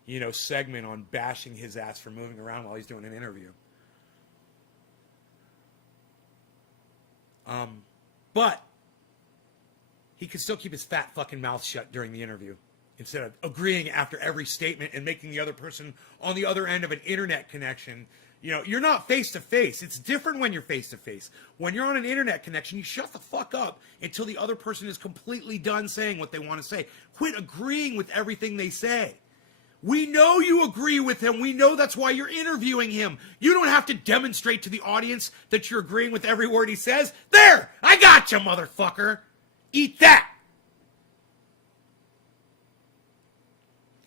you know, segment on bashing his ass for moving around while he's doing an interview. But he could still keep his fat fucking mouth shut during the interview instead of agreeing after every statement and making the other person on the other end of an internet connection. You know, you're not face to face. It's different when you're face to face. When you're on an internet connection, you shut the fuck up until the other person is completely done saying what they want to say. Quit agreeing with everything they say. We know you agree with him. We know that's why you're interviewing him. You don't have to demonstrate to the audience that you're agreeing with every word he says. There! I got you, motherfucker! Eat that!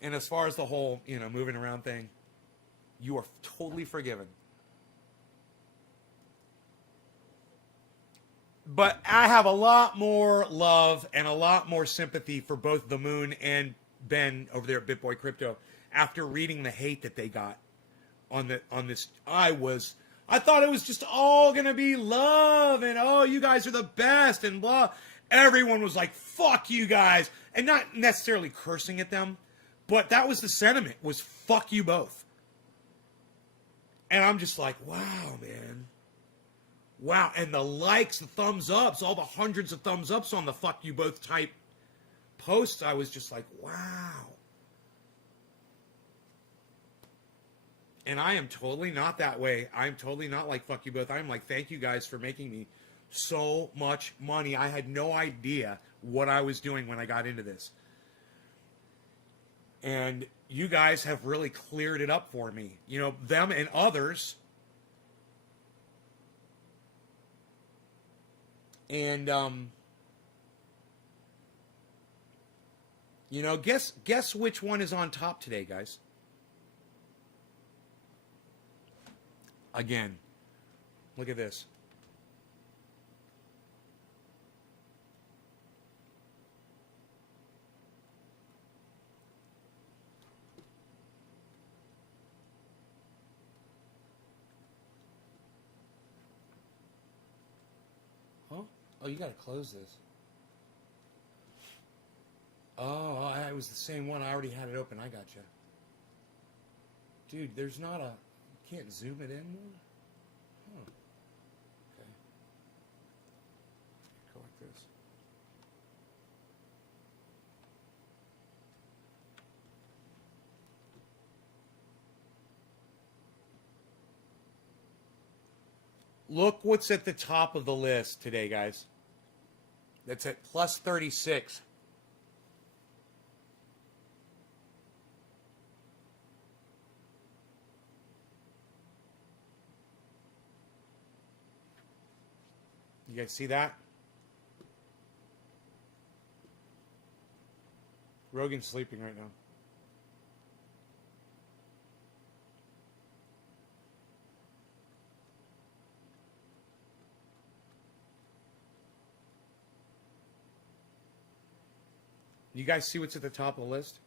And as far as the whole, you know, moving around thing, you are totally forgiven. But I have a lot more love and a lot more sympathy for both the Moon and Ben over there at BitBoy Crypto after reading the hate that they got on this. I thought it was just all gonna be love and oh, you guys are the best and blah. Everyone was like, fuck you guys, and not necessarily cursing at them, but that was the sentiment, was fuck you both. And I'm just like, wow, man. Wow. And the likes, the thumbs ups, all the hundreds of thumbs ups on the fuck you both type posts, I was just like, wow. And I am totally not that way. I'm totally not like fuck you both. I'm like, thank you guys for making me so much money. I had no idea what I was doing when I got into this. And you guys have really cleared it up for me. You know, them and others. And, you know, guess which one is on top today, guys. Again, look at this. Huh? Oh, you gotta close this. Oh, it was the same one. I already had it open. I gotcha. Dude, there's not a... Can't zoom it in more? Huh. Okay. Go like this. Look what's at the top of the list today, guys. That's at plus 36. You guys see that? Rogan's sleeping right now. You guys see what's at the top of the list?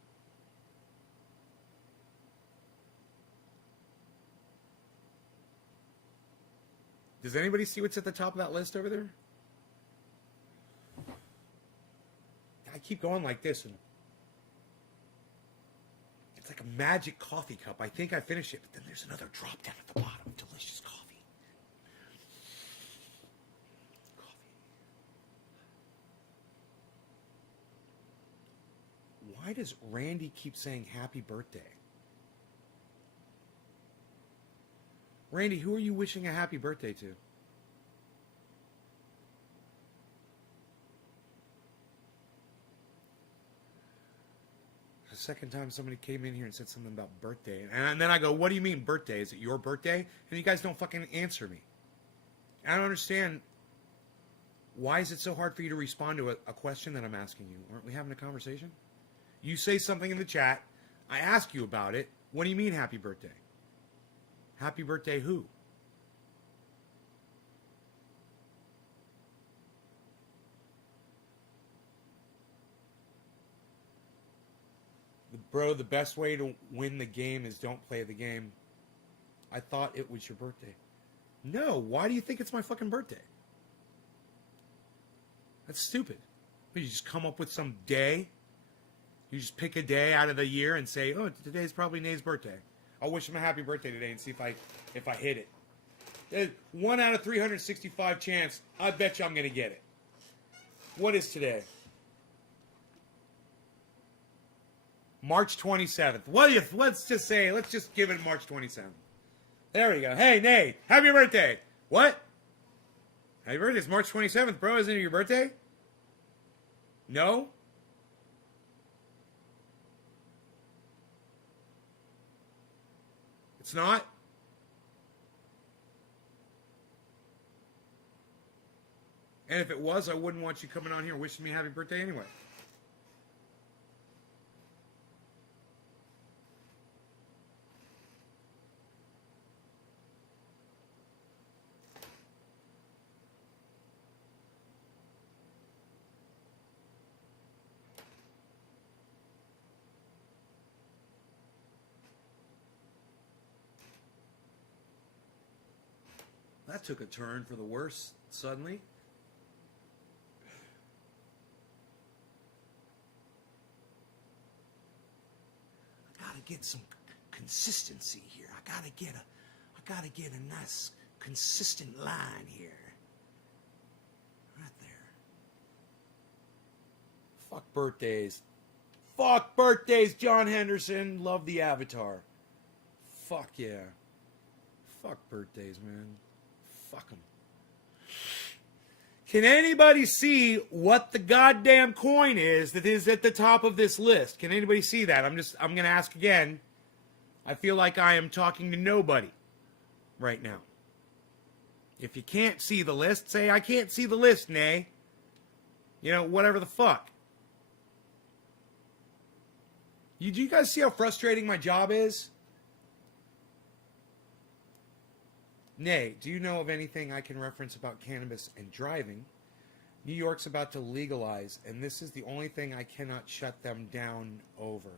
Does anybody see what's at the top of that list over there? I keep going like this, and it's like a magic coffee cup. I think I finished it, but then there's another drop down at the bottom. Delicious coffee. Why does Randy keep saying happy birthday? Randy, who are you wishing a happy birthday to? The second time somebody came in here and said something about birthday. And then I go, what do you mean birthday? Is it your birthday? And you guys don't fucking answer me. I don't understand. Why is it so hard for you to respond to a question that I'm asking you? Aren't we having a conversation? You say something in the chat. I ask you about it. What do you mean happy birthday? Happy birthday who? Bro, the best way to win the game is don't play the game. I thought it was your birthday. No, why do you think it's my fucking birthday? That's stupid. You just come up with some day. You just pick a day out of the year and say, oh, today's probably Nate's birthday. I'll wish him a happy birthday today and see if I hit it. There's 1 out of 365 chance. I bet you I'm going to get it. What is today? March 27th. Let's just give it March 27th. There we go. Hey, Nate, happy birthday. What? Happy birthday. It's March 27th, bro. Isn't it your birthday? No? It's not? And if it was, I wouldn't want you coming on here wishing me happy birthday anyway. That took a turn for the worse suddenly. I gotta get some consistency here. I gotta get a nice consistent line here. Right there. Fuck birthdays. Fuck birthdays, John Henderson. Love the Avatar. Fuck yeah. Fuck birthdays, man. Fuck them. Can anybody see what the goddamn coin is that is at the top of this list? Can anybody see that? I'm going to ask again. I feel like I am talking to nobody right now. If you can't see the list, say, I can't see the list, nay. You know, whatever the fuck. Do you guys see how frustrating my job is? Nay, do you know of anything I can reference about cannabis and driving? New York's about to legalize, and this is the only thing I cannot shut them down over.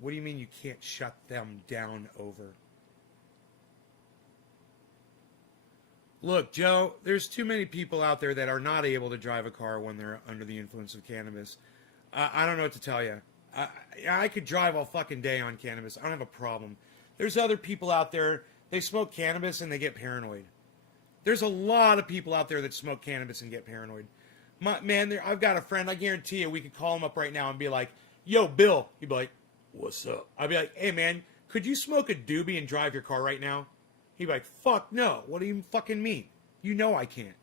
What do you mean you can't shut them down over? Look, Joe, there's too many people out there that are not able to drive a car when they're under the influence of cannabis. I don't know what to tell you. I could drive all fucking day on cannabis. I don't have a problem. There's other people out there, they smoke cannabis and they get paranoid. There's a lot of people out there that smoke cannabis and get paranoid. Man, I've got a friend, I guarantee you, we could call him up right now and be like, yo, Bill. He'd be like, what's up? I'd be like, hey, man, could you smoke a doobie and drive your car right now? He'd be like, fuck no. What do you fucking mean? You know I can't.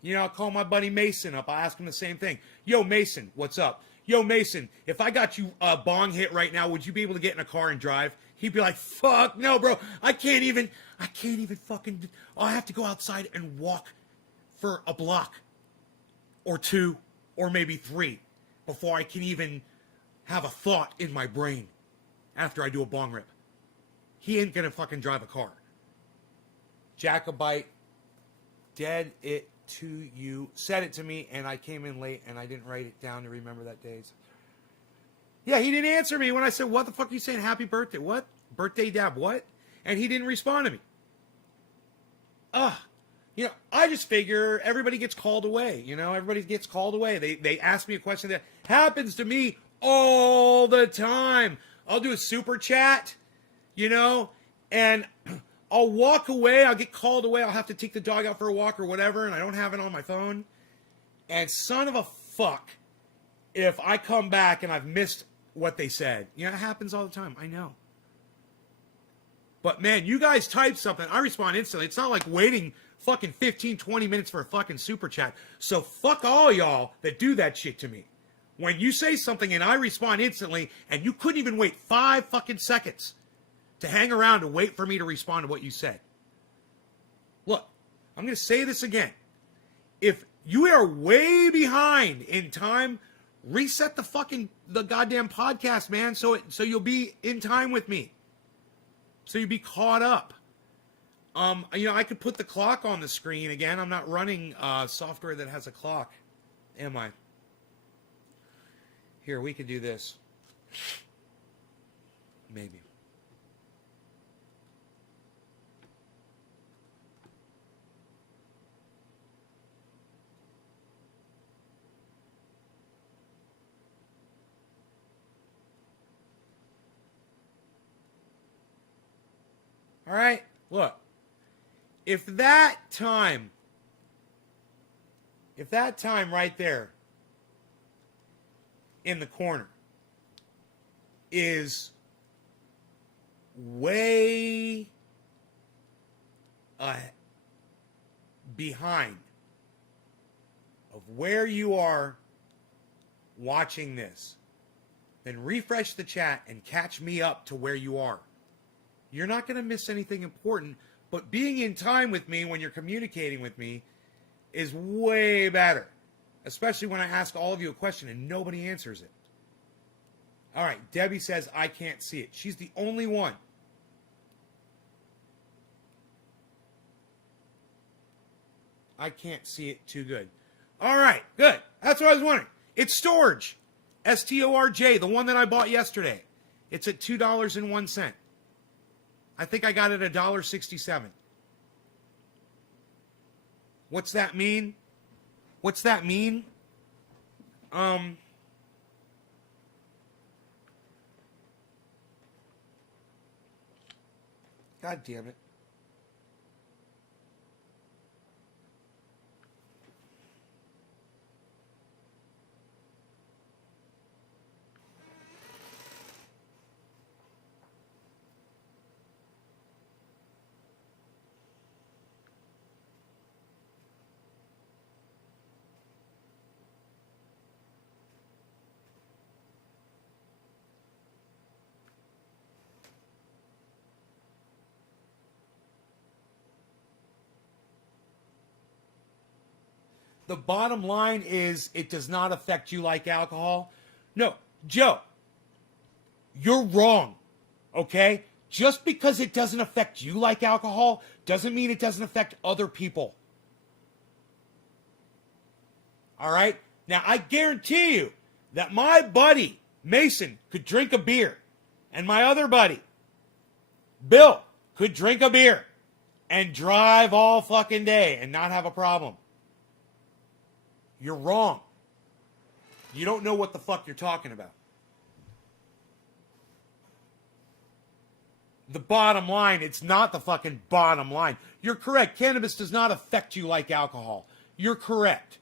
You know, I'll call my buddy Mason up. I'll ask him the same thing. Yo, Mason, what's up? Yo, Mason, if I got you a bong hit right now, would you be able to get in a car and drive? He'd be like, fuck no, bro. I can't even fucking, I'll have to go outside and walk for a block or two or maybe three before I can even have a thought in my brain after I do a bong rip. He ain't gonna fucking drive a car. Jacobite, dead it to you, said it to me, and I came in late, and I didn't write it down to remember that days. Yeah, he didn't answer me when I said, what the fuck are you saying? Happy birthday. What? Birthday dab, what? And he didn't respond to me. You know, I just figure everybody gets called away. You know, everybody gets called away. They ask me a question that happens to me all the time. I'll do a super chat, you know, and I'll walk away. I'll get called away. I'll have to take the dog out for a walk or whatever, and I don't have it on my phone. And son of a fuck, if I come back and I've missed what they said. You know, it happens all the time. I know. But, man, you guys type something. I respond instantly. It's not like waiting fucking 15, 20 minutes for a fucking super chat. So fuck all y'all that do that shit to me. When you say something and I respond instantly, and you couldn't even wait 5 fucking seconds to hang around and wait for me to respond to what you said. Look, I'm going to say this again. If you are way behind in time, reset the goddamn podcast, man, so you'll be in time with me. So you'll be caught up. You know, I could put the clock on the screen again. I'm not running software that has a clock, am I? Here, we could do this. Maybe. All right, look, if that time right there in the corner is way behind of where you are watching this, then refresh the chat and catch me up to where you are. You're not going to miss anything important, but being in time with me when you're communicating with me is way better, especially when I ask all of you a question and nobody answers it. All right, Debbie says, I can't see it. She's the only one. I can't see it too good. All right, good. That's what I was wondering. It's Storage. STORJ, the one that I bought yesterday. It's at $2.01. I think I got it $1.67. What's that mean? What's that mean? God damn it. The bottom line is it does not affect you like alcohol. No, Joe, you're wrong. Okay? Just because it doesn't affect you like alcohol doesn't mean it doesn't affect other people. All right? Now, I guarantee you that my buddy, Mason, could drink a beer. And my other buddy, Bill, could drink a beer and drive all fucking day and not have a problem. You're wrong. You don't know what the fuck you're talking about. The bottom line, it's not the fucking bottom line. You're correct. Cannabis does not affect you like alcohol. You're correct.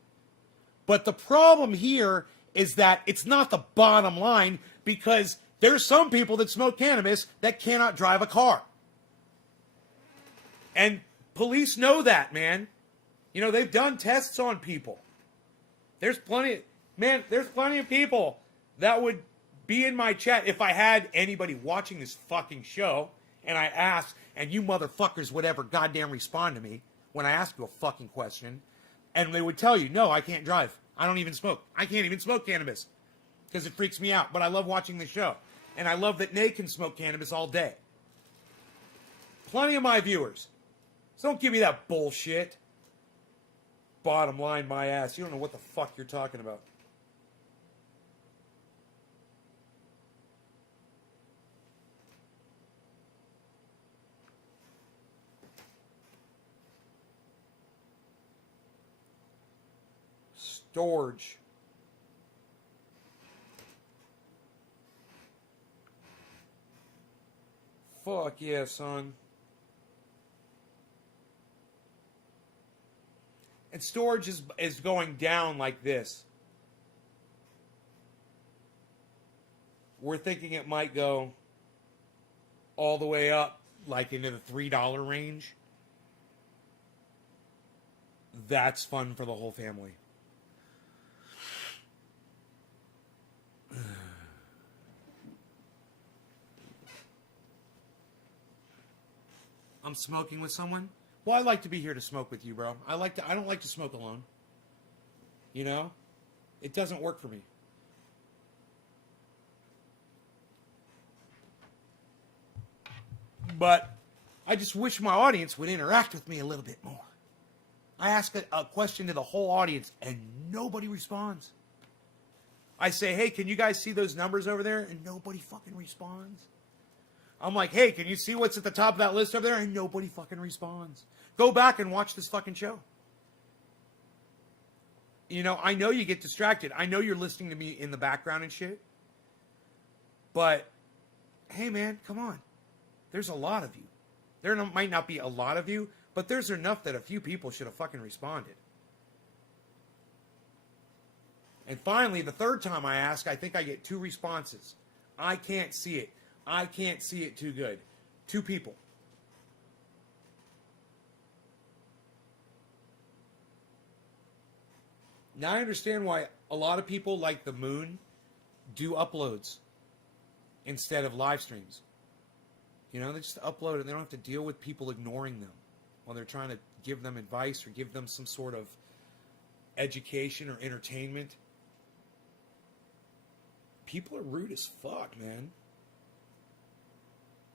But the problem here is that it's not the bottom line because there's some people that smoke cannabis that cannot drive a car. And police know that, man. You know, they've done tests on people. There's plenty of people that would be in my chat if I had anybody watching this fucking show and I asked, and you motherfuckers would ever goddamn respond to me when I ask you a fucking question, and they would tell you, no, I can't drive. I don't even smoke. I can't even smoke cannabis because it freaks me out, but I love watching the show. And I love that Nate can smoke cannabis all day. Plenty of my viewers. So don't give me that bullshit. Bottom line, my ass. You don't know what the fuck you're talking about. Storage. Fuck yeah, son. And storage is going down like this. We're thinking it might go all the way up, like into the $3 range. That's fun for the whole family. I'm smoking with someone? Well, I like to be here to smoke with you, bro. I don't like to smoke alone. You know? It doesn't work for me. But I just wish my audience would interact with me a little bit more. I ask a question to the whole audience and nobody responds. I say, hey, can you guys see those numbers over there? And nobody fucking responds. I'm like, hey, can you see what's at the top of that list over there? And nobody fucking responds. Go back and watch this fucking show. You know, I know you get distracted. I know you're listening to me in the background and shit. But, hey, man, come on. There's a lot of you. There might not be a lot of you, but there's enough that a few people should have fucking responded. And finally, the third time I ask, I think I get 2 responses. I can't see it. I can't see it too good. 2 people. Now I understand why a lot of people like the Moon do uploads instead of live streams. You know, they just upload and they don't have to deal with people ignoring them while they're trying to give them advice or give them some sort of education or entertainment. People are rude as fuck, man.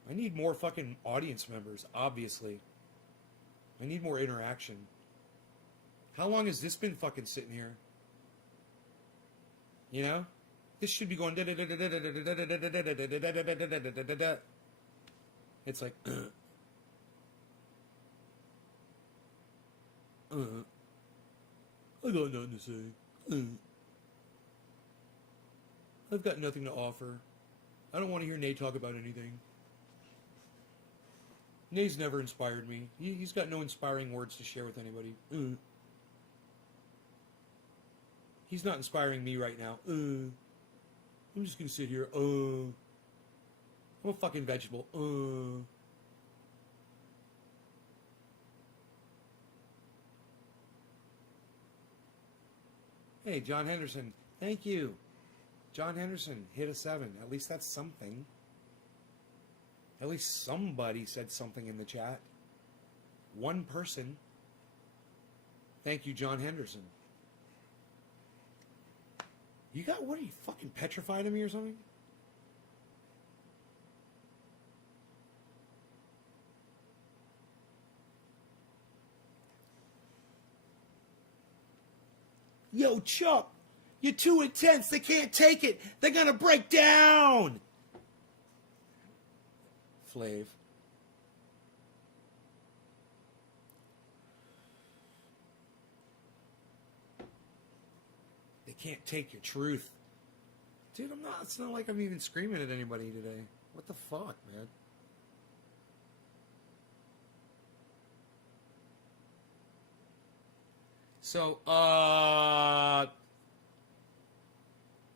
I need more fucking audience members, obviously. I need more interaction. How long has this been fucking sitting here? You know? This should be going... It's like, I got nothing to say. I've got nothing to offer. I don't want to hear Nate talk about anything. Nate's never inspired me. He's got no inspiring words to share with anybody. He's not inspiring me right now. I'm just gonna sit here. I'm a fucking vegetable. Hey, John Henderson. Thank you. John Henderson hit a 7. At least that's something. At least somebody said something in the chat. One person. Thank you, John Henderson. What are you, fucking petrified of me or something? Yo, Chuck, you're too intense. They can't take it. They're gonna break down. Flav. They can't take your truth. Dude, I'm not, it's not like I'm even screaming at anybody today. What the fuck, man? So,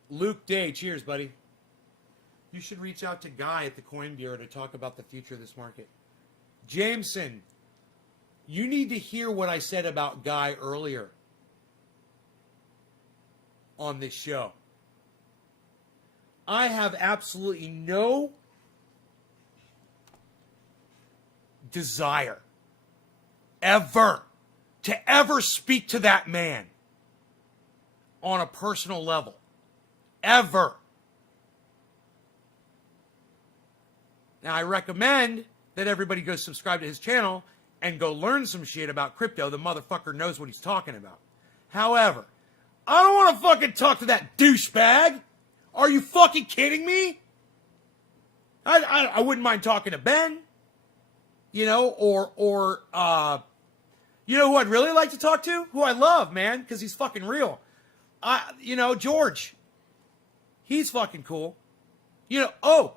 Luke Day, cheers, buddy. You should reach out to Guy at the Coin Bureau to talk about the future of this market. Jameson, you need to hear what I said about Guy earlier on this show. I have absolutely no desire ever to ever speak to that man on a personal level. Ever. Now, I recommend that everybody go subscribe to his channel and go learn some shit about crypto. The motherfucker knows what he's talking about. However, I don't want to fucking talk to that douchebag. Are you fucking kidding me? I wouldn't mind talking to Ben. You know, or you know who I'd really like to talk to? Who I love, man, because he's fucking real. George. He's fucking cool. You know,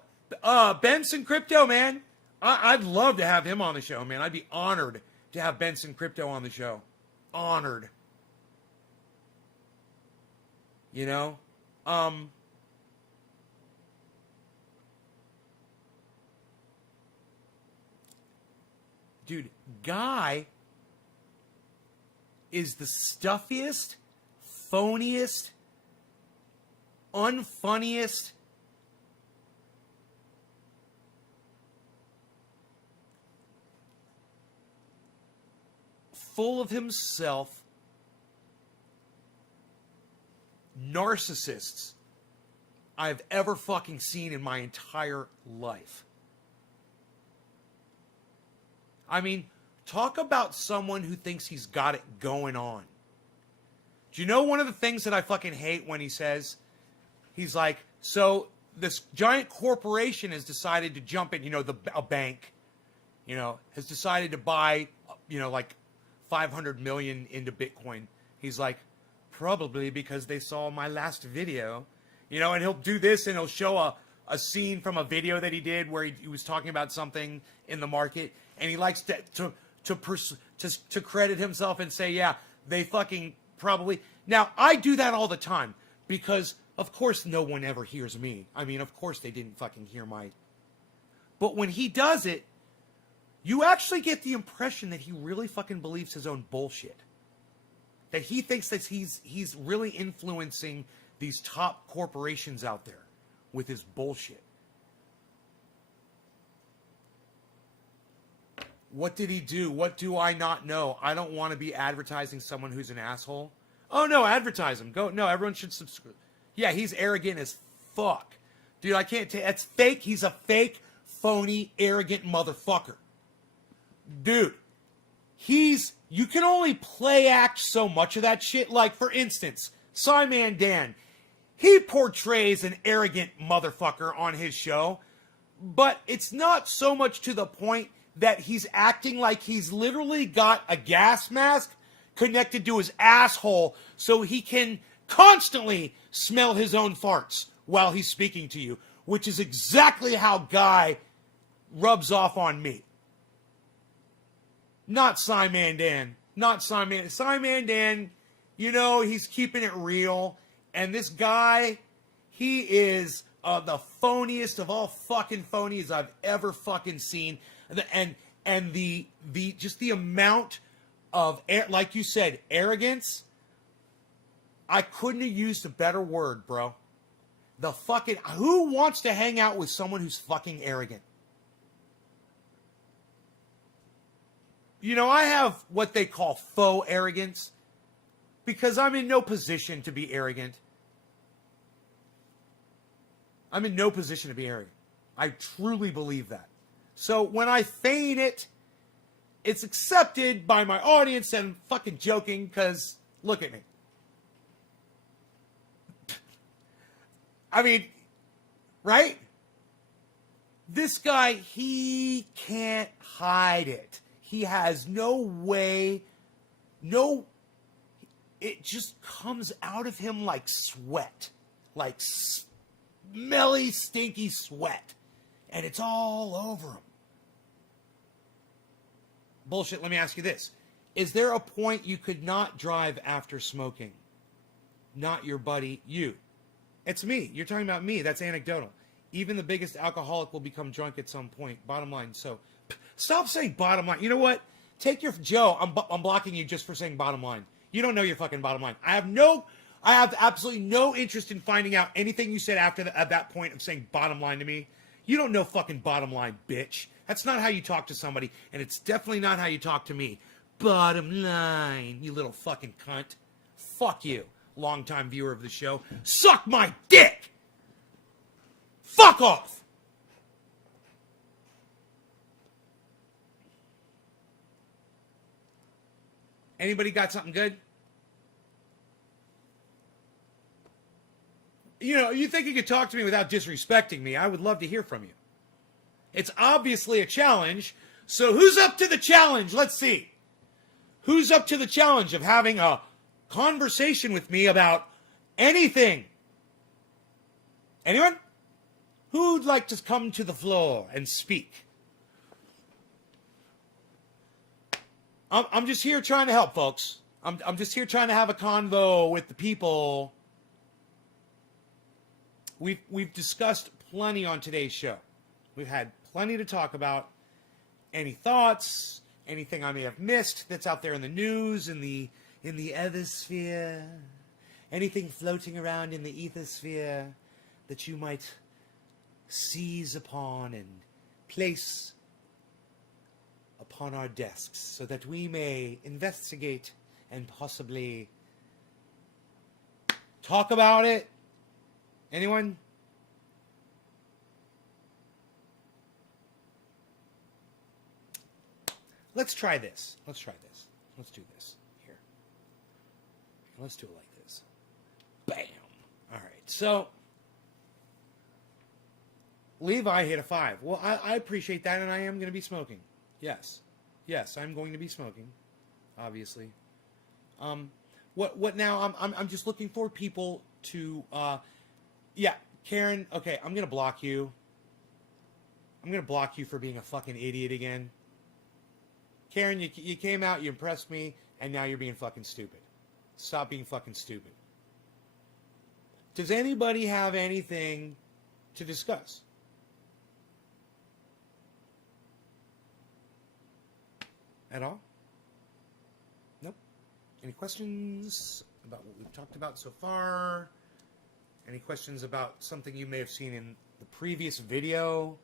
Benson Crypto, man. I'd love to have him on the show, man. I'd be honored to have Benson Crypto on the show. Honored. You know? Dude, Guy is the stuffiest, phoniest, unfunniest, full of himself narcissists I've ever fucking seen in my entire life. I mean, talk about someone who thinks he's got it going on. Do you know one of the things that I fucking hate when he says, he's like, so this giant corporation has decided to jump in, a bank, has decided to buy, like 500 million into Bitcoin. He's like, probably because they saw my last video, and he'll do this and he'll show a scene from a video that he did where he was talking about something in the market, and he likes to credit himself and say, yeah, they fucking probably. Now, I do that all the time because, of course, no one ever hears me. I mean, of course they didn't fucking hear my. But when he does it, you actually get the impression that he really fucking believes his own bullshit. That he thinks that he's really influencing these top corporations out there with his bullshit. What did he do? What do I not know? I don't want to be advertising someone who's an asshole. Oh, no, advertise him. Go. No, everyone should subscribe. Yeah, he's arrogant as fuck. Dude, I can't take. That's fake. He's a fake, phony, arrogant motherfucker. Dude, you can only play act so much of that shit. Like, for instance, Simon Dan. He portrays an arrogant motherfucker on his show. But it's not so much to the point that he's acting like he's literally got a gas mask connected to his asshole so he can constantly smell his own farts while he's speaking to you, which is exactly how Guy rubs off on me. Not Simon Dan. Not Simon. Simon Dan, you know, he's keeping it real. And this guy, he is the phoniest of all fucking phonies I've ever fucking seen. And the just the amount of, like you said, arrogance. I couldn't have used a better word, bro. The fucking, who wants to hang out with someone who's fucking arrogant? You know, I have what they call faux arrogance because I'm in no position to be arrogant. I'm in no position to be arrogant. I truly believe that. So when I feign it, it's accepted by my audience and I'm fucking joking because look at me. I mean, right? This guy, he can't hide it. He has no way, it just comes out of him like sweat. Like smelly, stinky sweat. And it's all over him. Bullshit, let me ask you this. Is there a point you could not drive after smoking? Not your buddy, you. It's me. You're talking about me. That's anecdotal. Even the biggest alcoholic will become drunk at some point. Bottom line. So, stop saying bottom line. You know what? Take your Joe. I'm blocking you just for saying bottom line. You don't know your fucking bottom line. I have absolutely no interest in finding out anything you said after at that point of saying bottom line to me. You don't know fucking bottom line, bitch. That's not how you talk to somebody, and it's definitely not how you talk to me. Bottom line, you little fucking cunt. Fuck you, longtime viewer of the show. Suck my dick! Fuck off! Anybody got something good? You know, you think you could talk to me without disrespecting me. I would love to hear from you. It's obviously a challenge. So who's up to the challenge? Let's see. Who's up to the challenge of having a conversation with me about anything? Anyone? Who'd like to come to the floor and speak? I'm just here trying to help, folks. I'm just here trying to have a convo with the people. We've discussed plenty on today's show. We've had plenty to talk about. Any thoughts? Anything I may have missed that's out there in the news, in the ethosphere? Anything floating around in the ethosphere that you might seize upon and place upon our desks so that we may investigate and possibly talk about it? Anyone? Let's try this. Let's try this. Let's do this. Here. Let's do it like this. Bam. All right. So, Levi hit a 5. Well, I appreciate that, and I am going to be smoking. Yes. Yes, I'm going to be smoking. Obviously. What now? I'm just looking for people to, yeah, Karen, okay, I'm going to block you. I'm going to block you for being a fucking idiot again. Karen, you came out, you impressed me, and now you're being fucking stupid. Stop being fucking stupid. Does anybody have anything to discuss? At all? Nope. Any questions about what we've talked about so far? Any questions about something you may have seen in the previous video?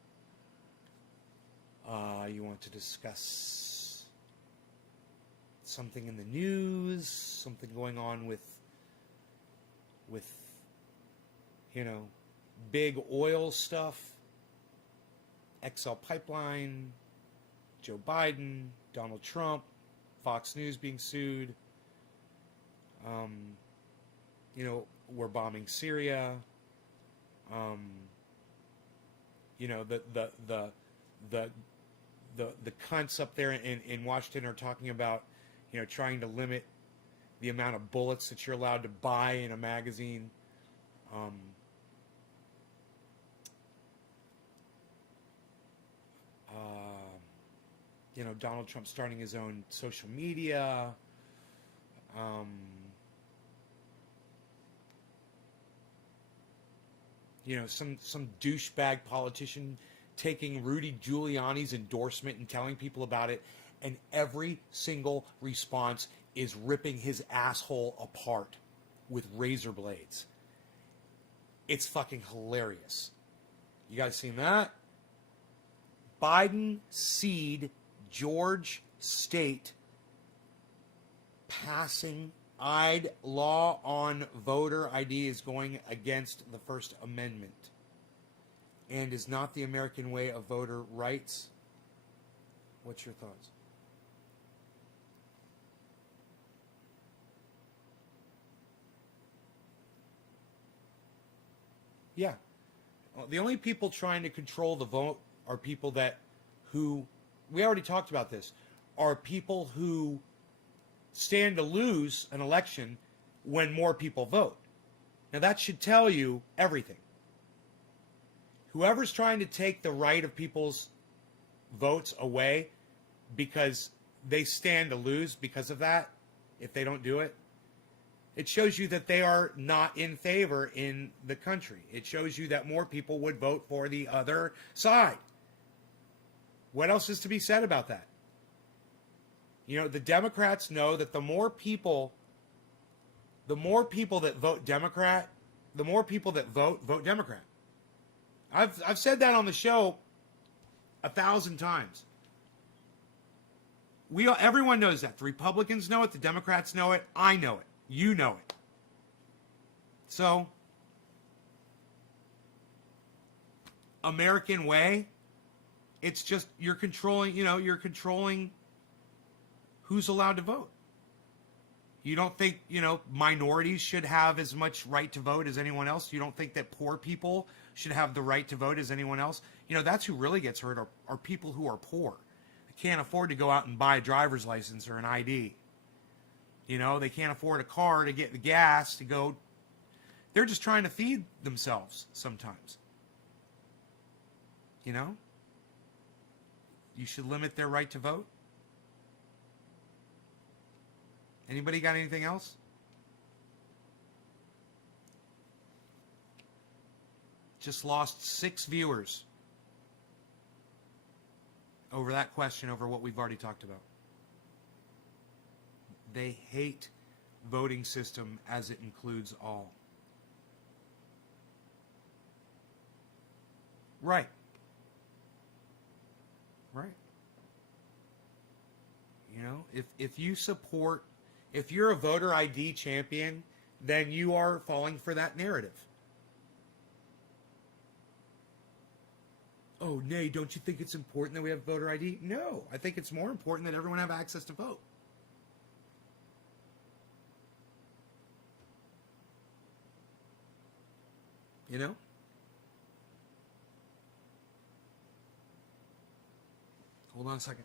You want to discuss something in the news, something going on with you know, big oil stuff, XL pipeline, Joe Biden, Donald Trump, Fox News being sued, you know, we're bombing Syria, the the cunts up there in Washington are talking about, trying to limit the amount of bullets that you're allowed to buy in a magazine. Donald Trump starting his own social media. Some douchebag politician taking Rudy Giuliani's endorsement and telling people about it, and every single response is ripping his asshole apart with razor blades. It's fucking hilarious. You guys seen that? Biden seed George State passing law on voter ID is going against the First Amendment and is not the American way of voter rights. What's your thoughts? Yeah. Well, the only people trying to control the vote are people who, we already talked about this, are people who stand to lose an election when more people vote. Now that should tell you everything. Whoever's trying to take the right of people's votes away because they stand to lose because of that, if they don't do it, it shows you that they are not in favor in the country. It shows you that more people would vote for the other side. What else is to be said about that? The Democrats know that the more people that vote Democrat, the more people that vote Democrat. I've said that on the show 1,000 times. Everyone knows that. The Republicans know it. The Democrats know it. I know it. You know it. So, American way, it's just you're controlling who's allowed to vote. You don't think, minorities should have as much right to vote as anyone else? You don't think that poor people should have the right to vote as anyone else? That's who really gets hurt are people who are poor. They can't afford to go out and buy a driver's license or an ID. They can't afford a car to get the gas to go. They're just trying to feed themselves sometimes. You should limit their right to vote. Anybody got anything else? Just lost 6 viewers over that question, over what we've already talked about. They hate voting system as it includes all. Right. Right. If you're a voter ID champion, then you are falling for that narrative. Oh, Nay, don't you think it's important that we have voter ID? No, I think it's more important that everyone have access to vote. Hold on a second.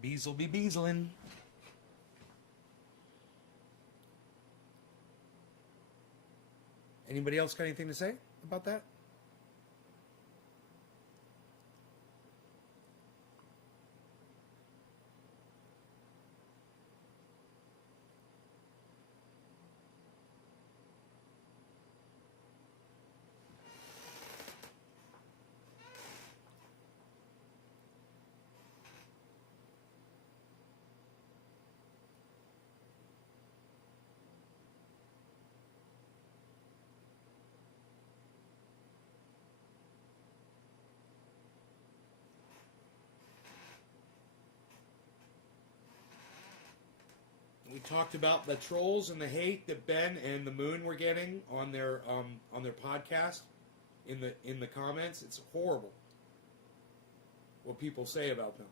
Bees will be beesling. Anybody else got anything to say about that? We talked about the trolls and the hate that Ben and the Moon were getting on their podcast. in the comments. It's horrible what people say about them.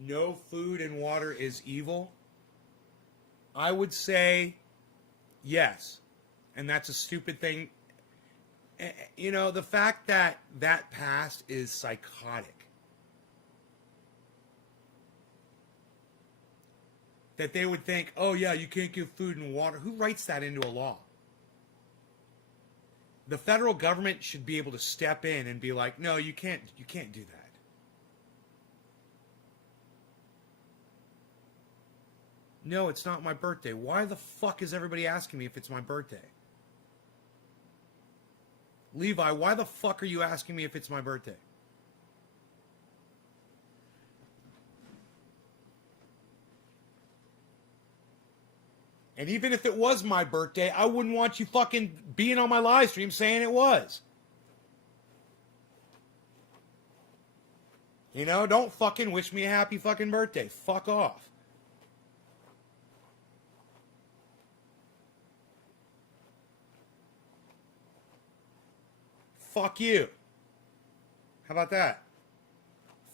No food and water is evil. I would say yes. And that's a stupid thing. You know, the fact that that passed is psychotic. That they would think, oh yeah, you can't give food and water. Who writes that into a law? The federal government should be able to step in and be like, no, you can't do that. No, it's not my birthday. Why the fuck is everybody asking me if it's my birthday? Levi, why the fuck are you asking me if it's my birthday? And even if it was my birthday, I wouldn't want you fucking being on my live stream saying it was. You know, don't fucking wish me a happy fucking birthday. Fuck off. Fuck you. How about that?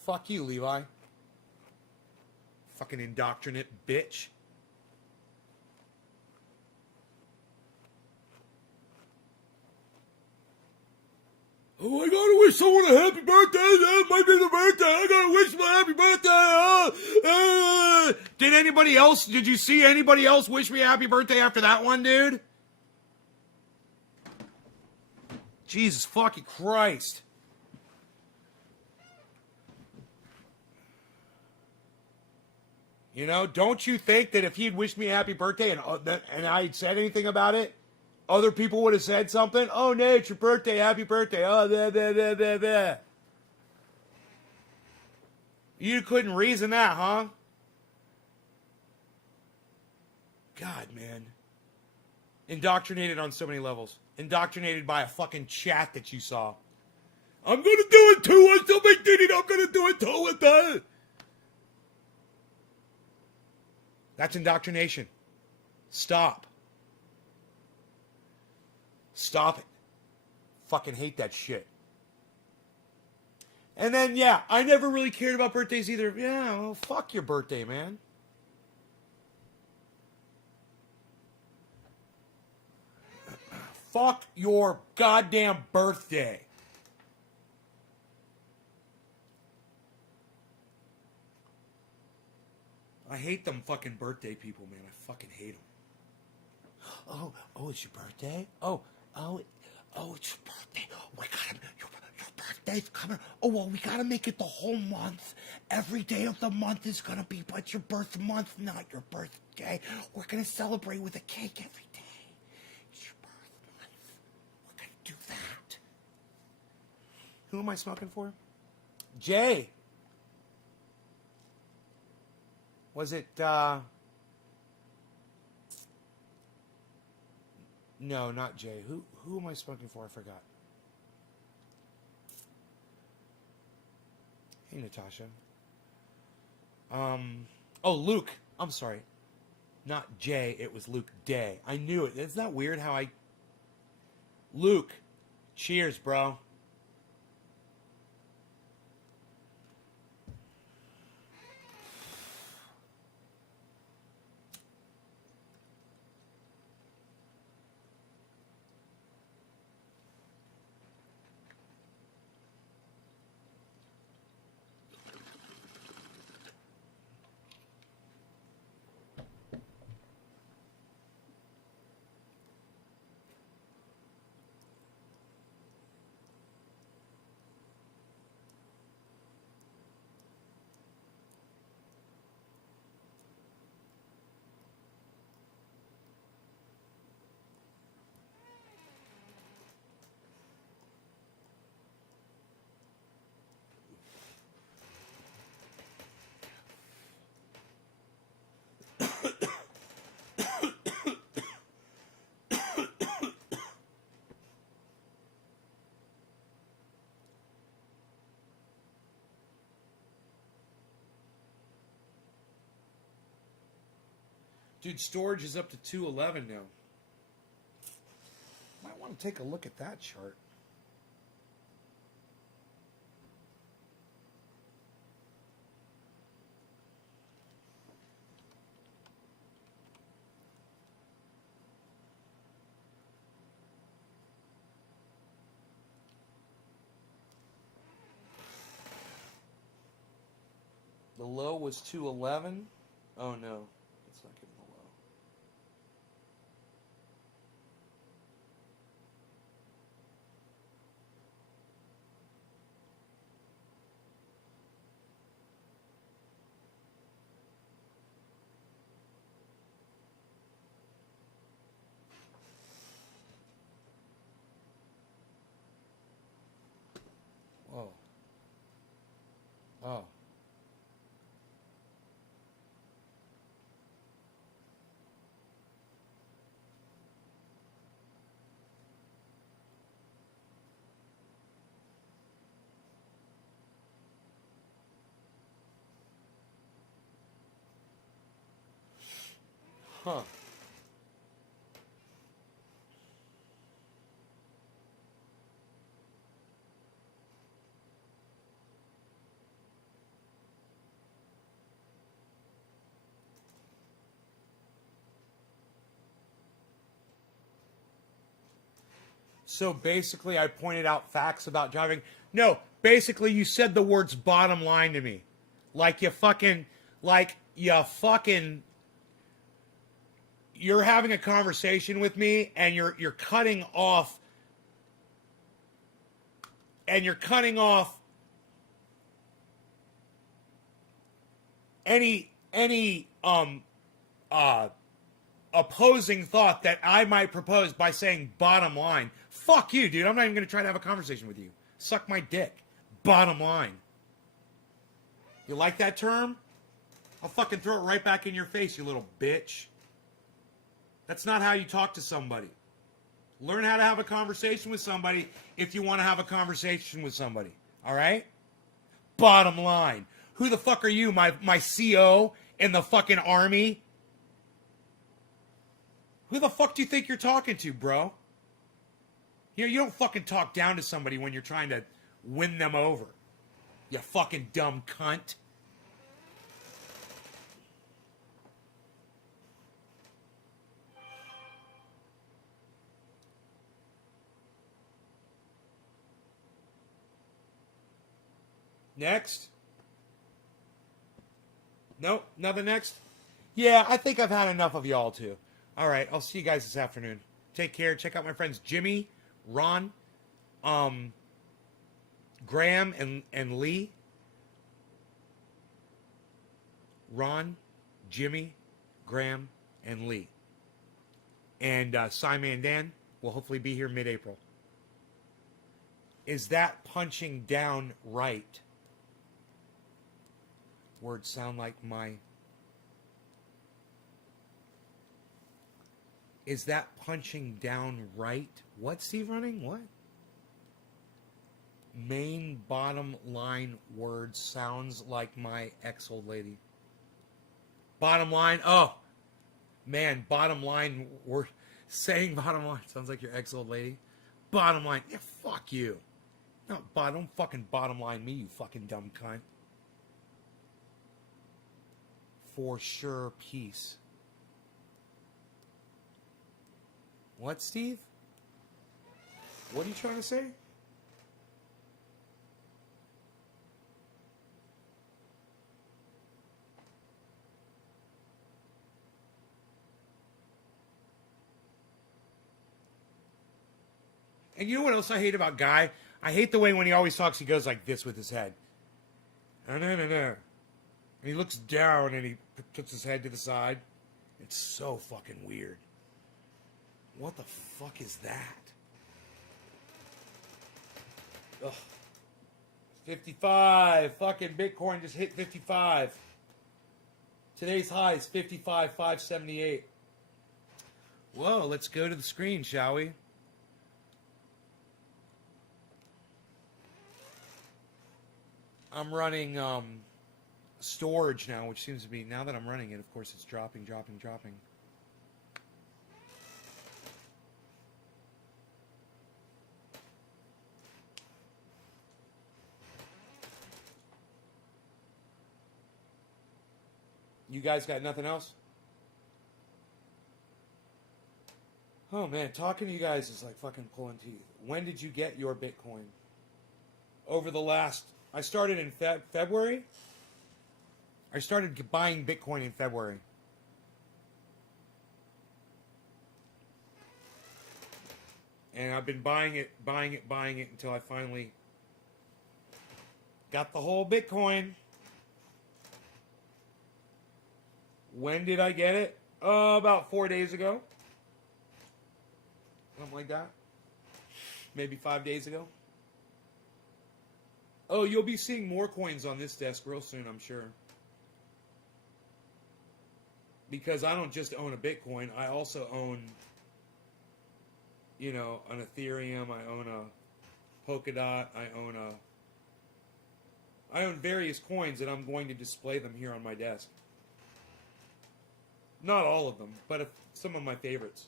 Fuck you, Levi. Fucking indoctrinate bitch. Oh, I gotta wish someone a happy birthday. That might be the birthday. I gotta wish them a happy birthday. Did anybody else, did you see anybody else wish me a happy birthday after that one, dude? Jesus fucking Christ. You know, don't you think that if he'd wished me a happy birthday and I had said anything about it, other people would have said something? Oh, no, it's your birthday. Happy birthday. Oh, blah, blah, blah, blah, blah. You couldn't reason that, huh? God, man. Indoctrinated on so many levels. Indoctrinated by a fucking chat that you saw. I'm going to do it too. I still make Diddy. I'm going to do it too with that. That's indoctrination. Stop. Stop it. Fucking hate that shit. And then, yeah, I never really cared about birthdays either. Yeah, well, fuck your birthday, man. Fuck your goddamn birthday. I hate them fucking birthday people, man. I fucking hate them. Oh, it's your birthday? Oh, it's your birthday. We gotta, your birthday's coming. Oh, well, we gotta make it the whole month. Every day of the month is gonna be but your birth month, not your birthday. We're gonna celebrate with a cake every day. It's your birth month. We're gonna do that. Who am I smoking for? Jay. Was it, no, not Jay. Who am I smoking for? I forgot. Hey, Natasha. Luke. I'm sorry. Not Jay. It was Luke Day. I knew it. Isn't that weird how Luke. Cheers, bro. Dude, storage is up to 211 now. want to take a look at that chart. The low was 211. Oh no, it's not giving the low. Whoa. Oh. Huh. So basically, I pointed out facts about driving. No, basically, you said the words bottom line to me. Like you fucking, you're having a conversation with me and you're cutting off, any opposing thought that I might propose by saying bottom line. Fuck you, dude. I'm not even going to try to have a conversation with you. Suck my dick. Bottom line. You like that term? I'll fucking throw it right back in your face, you little bitch. That's not how you talk to somebody. Learn how to have a conversation with somebody if you want to have a conversation with somebody. All right? Bottom line. Who the fuck are you, my CO in the fucking army? Who the fuck do you think you're talking to, bro? You know, you don't fucking talk down to somebody when you're trying to win them over. You fucking dumb cunt. Next? Nope, nothing next? Yeah, I think I've had enough of y'all too. All right, I'll see you guys this afternoon. Take care. Check out my friends Jimmy, Ron, Graham, and Lee. Ron, Jimmy, Graham, and Lee. And Simon Dan will hopefully be here mid-April. Is that punching down right? Words sound like my... Is that punching down right? What, Steve Running? What? Main bottom line words sounds like my ex-old lady. Bottom line? Oh, man, bottom line, we're saying bottom line sounds like your ex-old lady. Bottom line, yeah, fuck you. No, don't fucking bottom line me, you fucking dumb cunt. For sure, peace. What, Steve? What are you trying to say? And you know what else I hate about Guy? I hate the way when he always talks, he goes like this with his head. No. And he looks down and he puts his head to the side. It's so fucking weird. What the fuck is that? Ugh. 55. Fucking Bitcoin just hit 55. Today's high is 55,578. Whoa, let's go to the screen, shall we? I'm running storage now, which seems to be, now that I'm running it, of course, it's dropping. You guys got nothing else? Oh man, talking to you guys is like fucking pulling teeth. When did you get your Bitcoin? Over the last... I started in February. I started buying Bitcoin in February. And I've been buying it until I finally got the whole Bitcoin. When did I get it? About 4 days ago. Something like that. Maybe 5 days ago. Oh, you'll be seeing more coins on this desk real soon, I'm sure. Because I don't just own a Bitcoin, I also own, you know, an Ethereum, I own a Polkadot, I own various coins, and I'm going to display them here on my desk. Not all of them, but some of my favorites.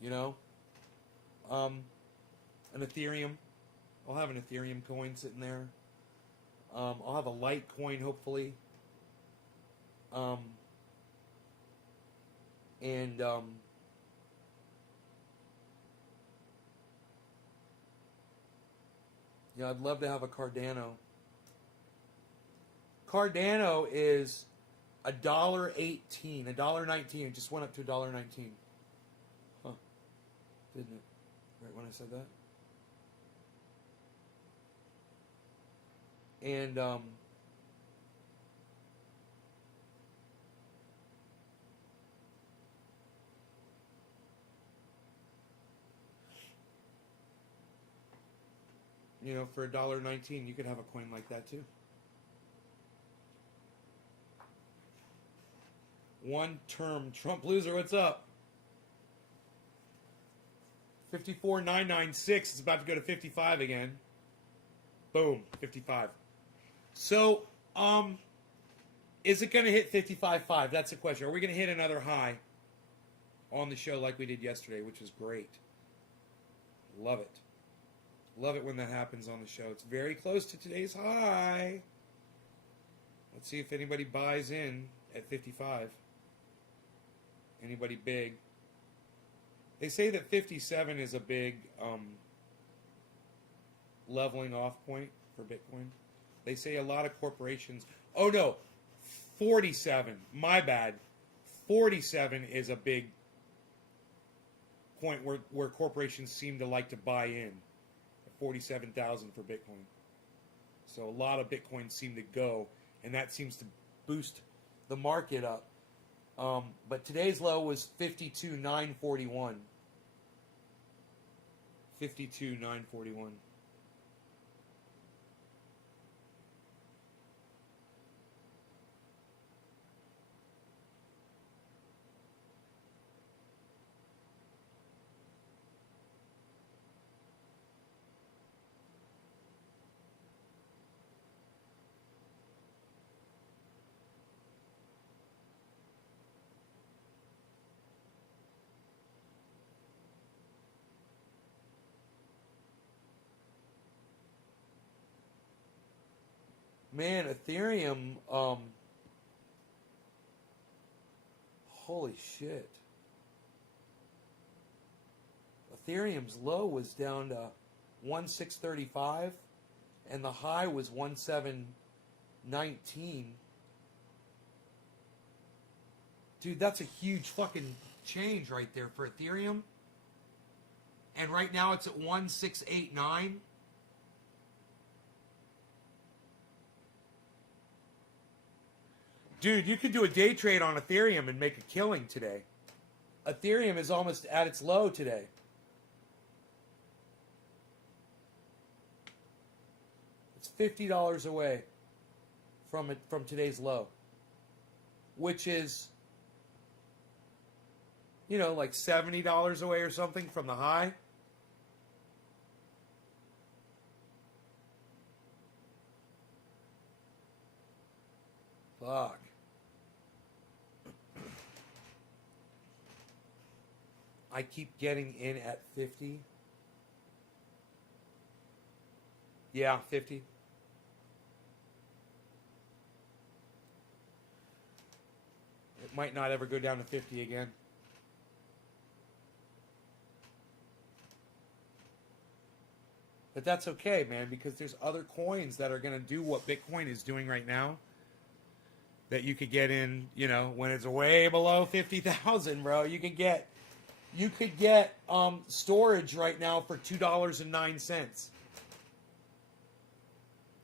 You know? An Ethereum. I'll have an Ethereum coin sitting there. I'll have a Litecoin, hopefully. Yeah, I'd love to have a Cardano. Cardano is $1.18, $1.19. It just went up to $1.19. Huh? Didn't it? Right when I said that. And you know, for $1.19, you could have a coin like that too. One term Trump loser, what's up? 54,996 is about to go to 55 again. Boom, 55. So, is it going to hit 55.5? That's the question. Are we going to hit another high on the show like we did yesterday, which was great? Love it. Love it when that happens on the show. It's very close to today's high. Let's see if anybody buys in at 55. Anybody big? They say that 57 is a big leveling off point for Bitcoin. They say a lot of corporations... Oh, no. 47. My bad. 47 is a big point where corporations seem to like to buy in. 47,000 for Bitcoin. So a lot of Bitcoin seem to go, and that seems to boost the market up. But today's low was 52,941. 52,941. Man, Ethereum, holy shit. Ethereum's low was down to 1,635, and the high was 1,719. Dude, that's a huge fucking change right there for Ethereum. And right now it's at 1,689. Dude, you could do a day trade on Ethereum and make a killing today. Ethereum is almost at its low today. It's $50 away from today's low, which is, you know, like $70 away or something from the high. Fuck. I keep getting in at 50. Yeah, 50. might not ever go down to 50 again. But that's okay, man, because there's other coins that are going to do what Bitcoin is doing right now that you could get in, you know, when it's way below 50,000, bro. You could get storage right now for $2.09.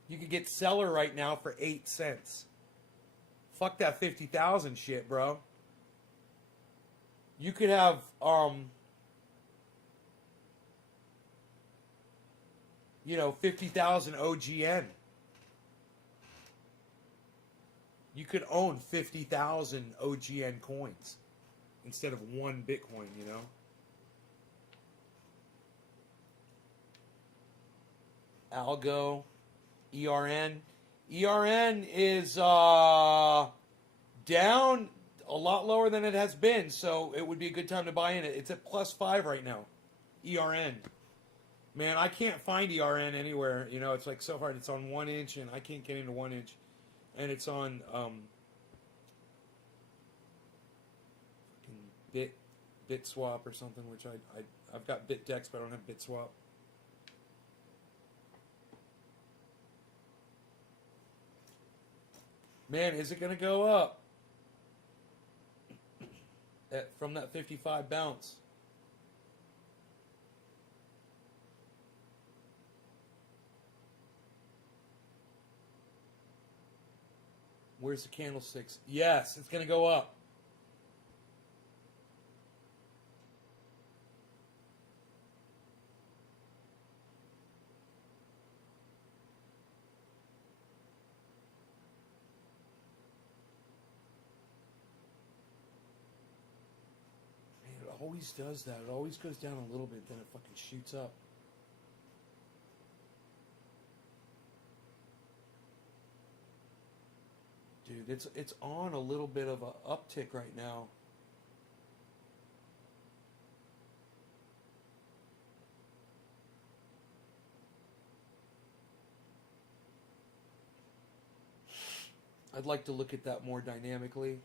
You could get Seller right now for 8 cents. Fuck that 50,000 shit, bro. You could have 50,000 OGN. You could own 50,000 OGN coins instead of one Bitcoin, you know? Algo, ERN. ERN is down a lot lower than it has been, so it would be a good time to buy in it. It's at +5 right now. ERN. Man, I can't find ERN anywhere. You know, it's like so hard. It's on 1 inch, and I can't get into 1 inch. And it's on BitSwap or something, which I've got BitDex, but I don't have BitSwap. Man, is it going to go up from that 55 bounce? Where's the candlesticks? Yes, it's going to go up. Man, it always does that. It always goes down a little bit, then it fucking shoots up. Dude, it's on a little bit of a uptick right now. I'd like to look at that more dynamically.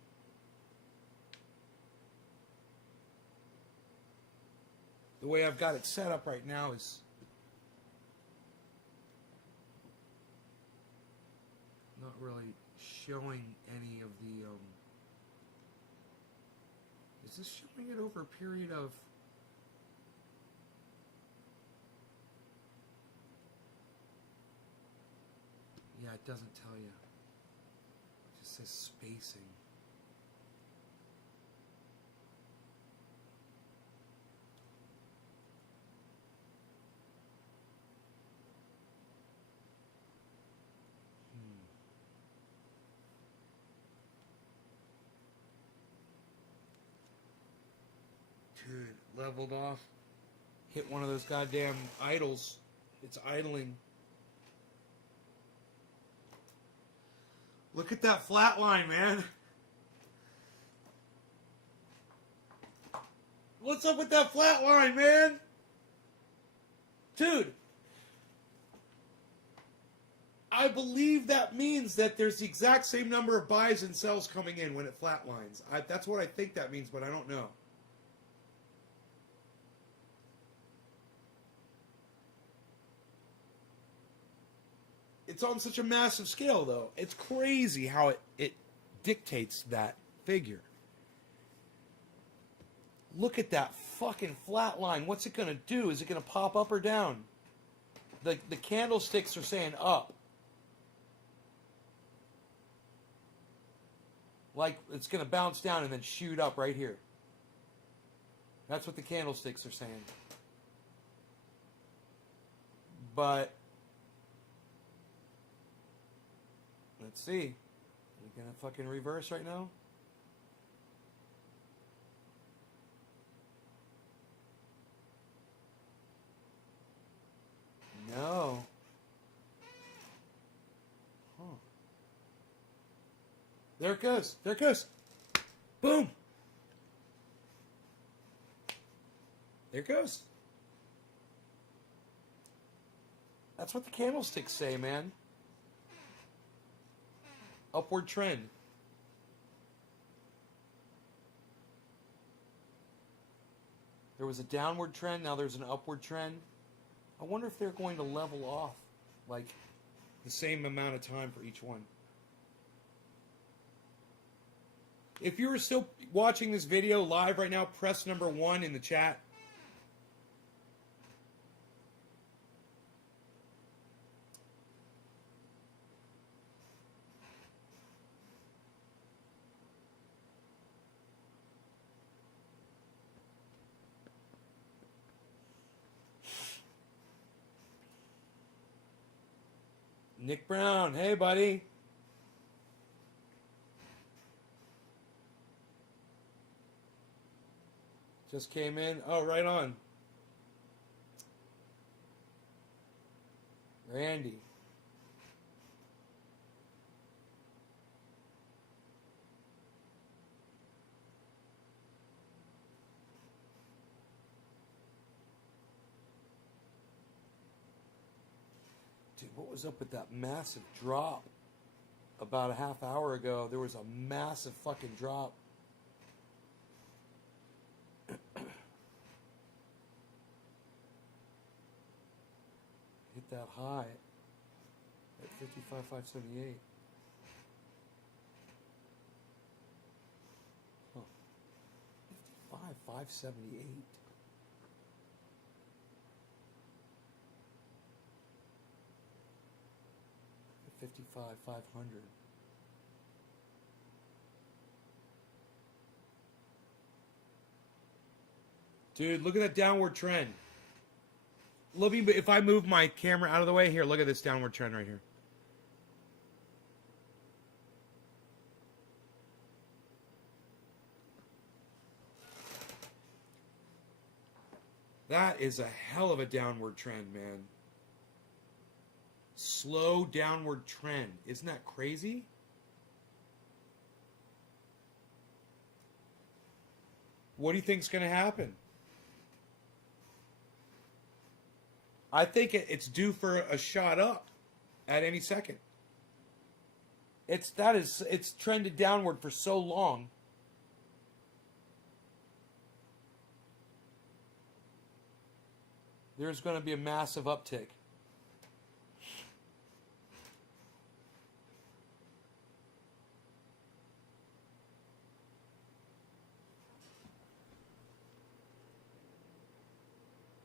The way I've got it set up right now is not really showing any of the is this showing it over a period of yeah, it doesn't tell you. It just says spacing. Dude, leveled off. Hit one of those goddamn idles. It's idling. Look at that flat line, man. What's up with that flat line, man? Dude. I believe that means that there's the exact same number of buys and sells coming in when it flatlines. That's what I think that means, but I don't know. It's on such a massive scale, though. It's crazy how it dictates that figure. Look at that fucking flat line. What's it going to do? Is it going to pop up or down? The candlesticks are saying up. Like it's going to bounce down and then shoot up right here. That's what the candlesticks are saying. But let's see. We're going to fucking reverse right now? No. Huh. There it goes. There it goes. Boom. There it goes. That's what the candlesticks say, man. Upward trend. There was a downward trend. Now there's an upward trend. I wonder if they're going to level off like the same amount of time for each one. If you are still watching this video live right now, press number 1 in the chat. Nick Brown, hey buddy. Just came in. Oh, right on. Randy. Dude, what was up with that massive drop? About a half hour ago, there was a massive fucking drop. Hit that high at 55,578. Huh. 55,578. At 55,500. Dude, look at that downward trend. Lovey, but if I move my camera out of the way, here, look at this downward trend right here. That is a hell of a downward trend, man. Slow downward trend. Isn't that crazy? What do you think's going to happen? I think it's due for a shot up at any second. It's trended downward for so long. There's going to be a massive uptick.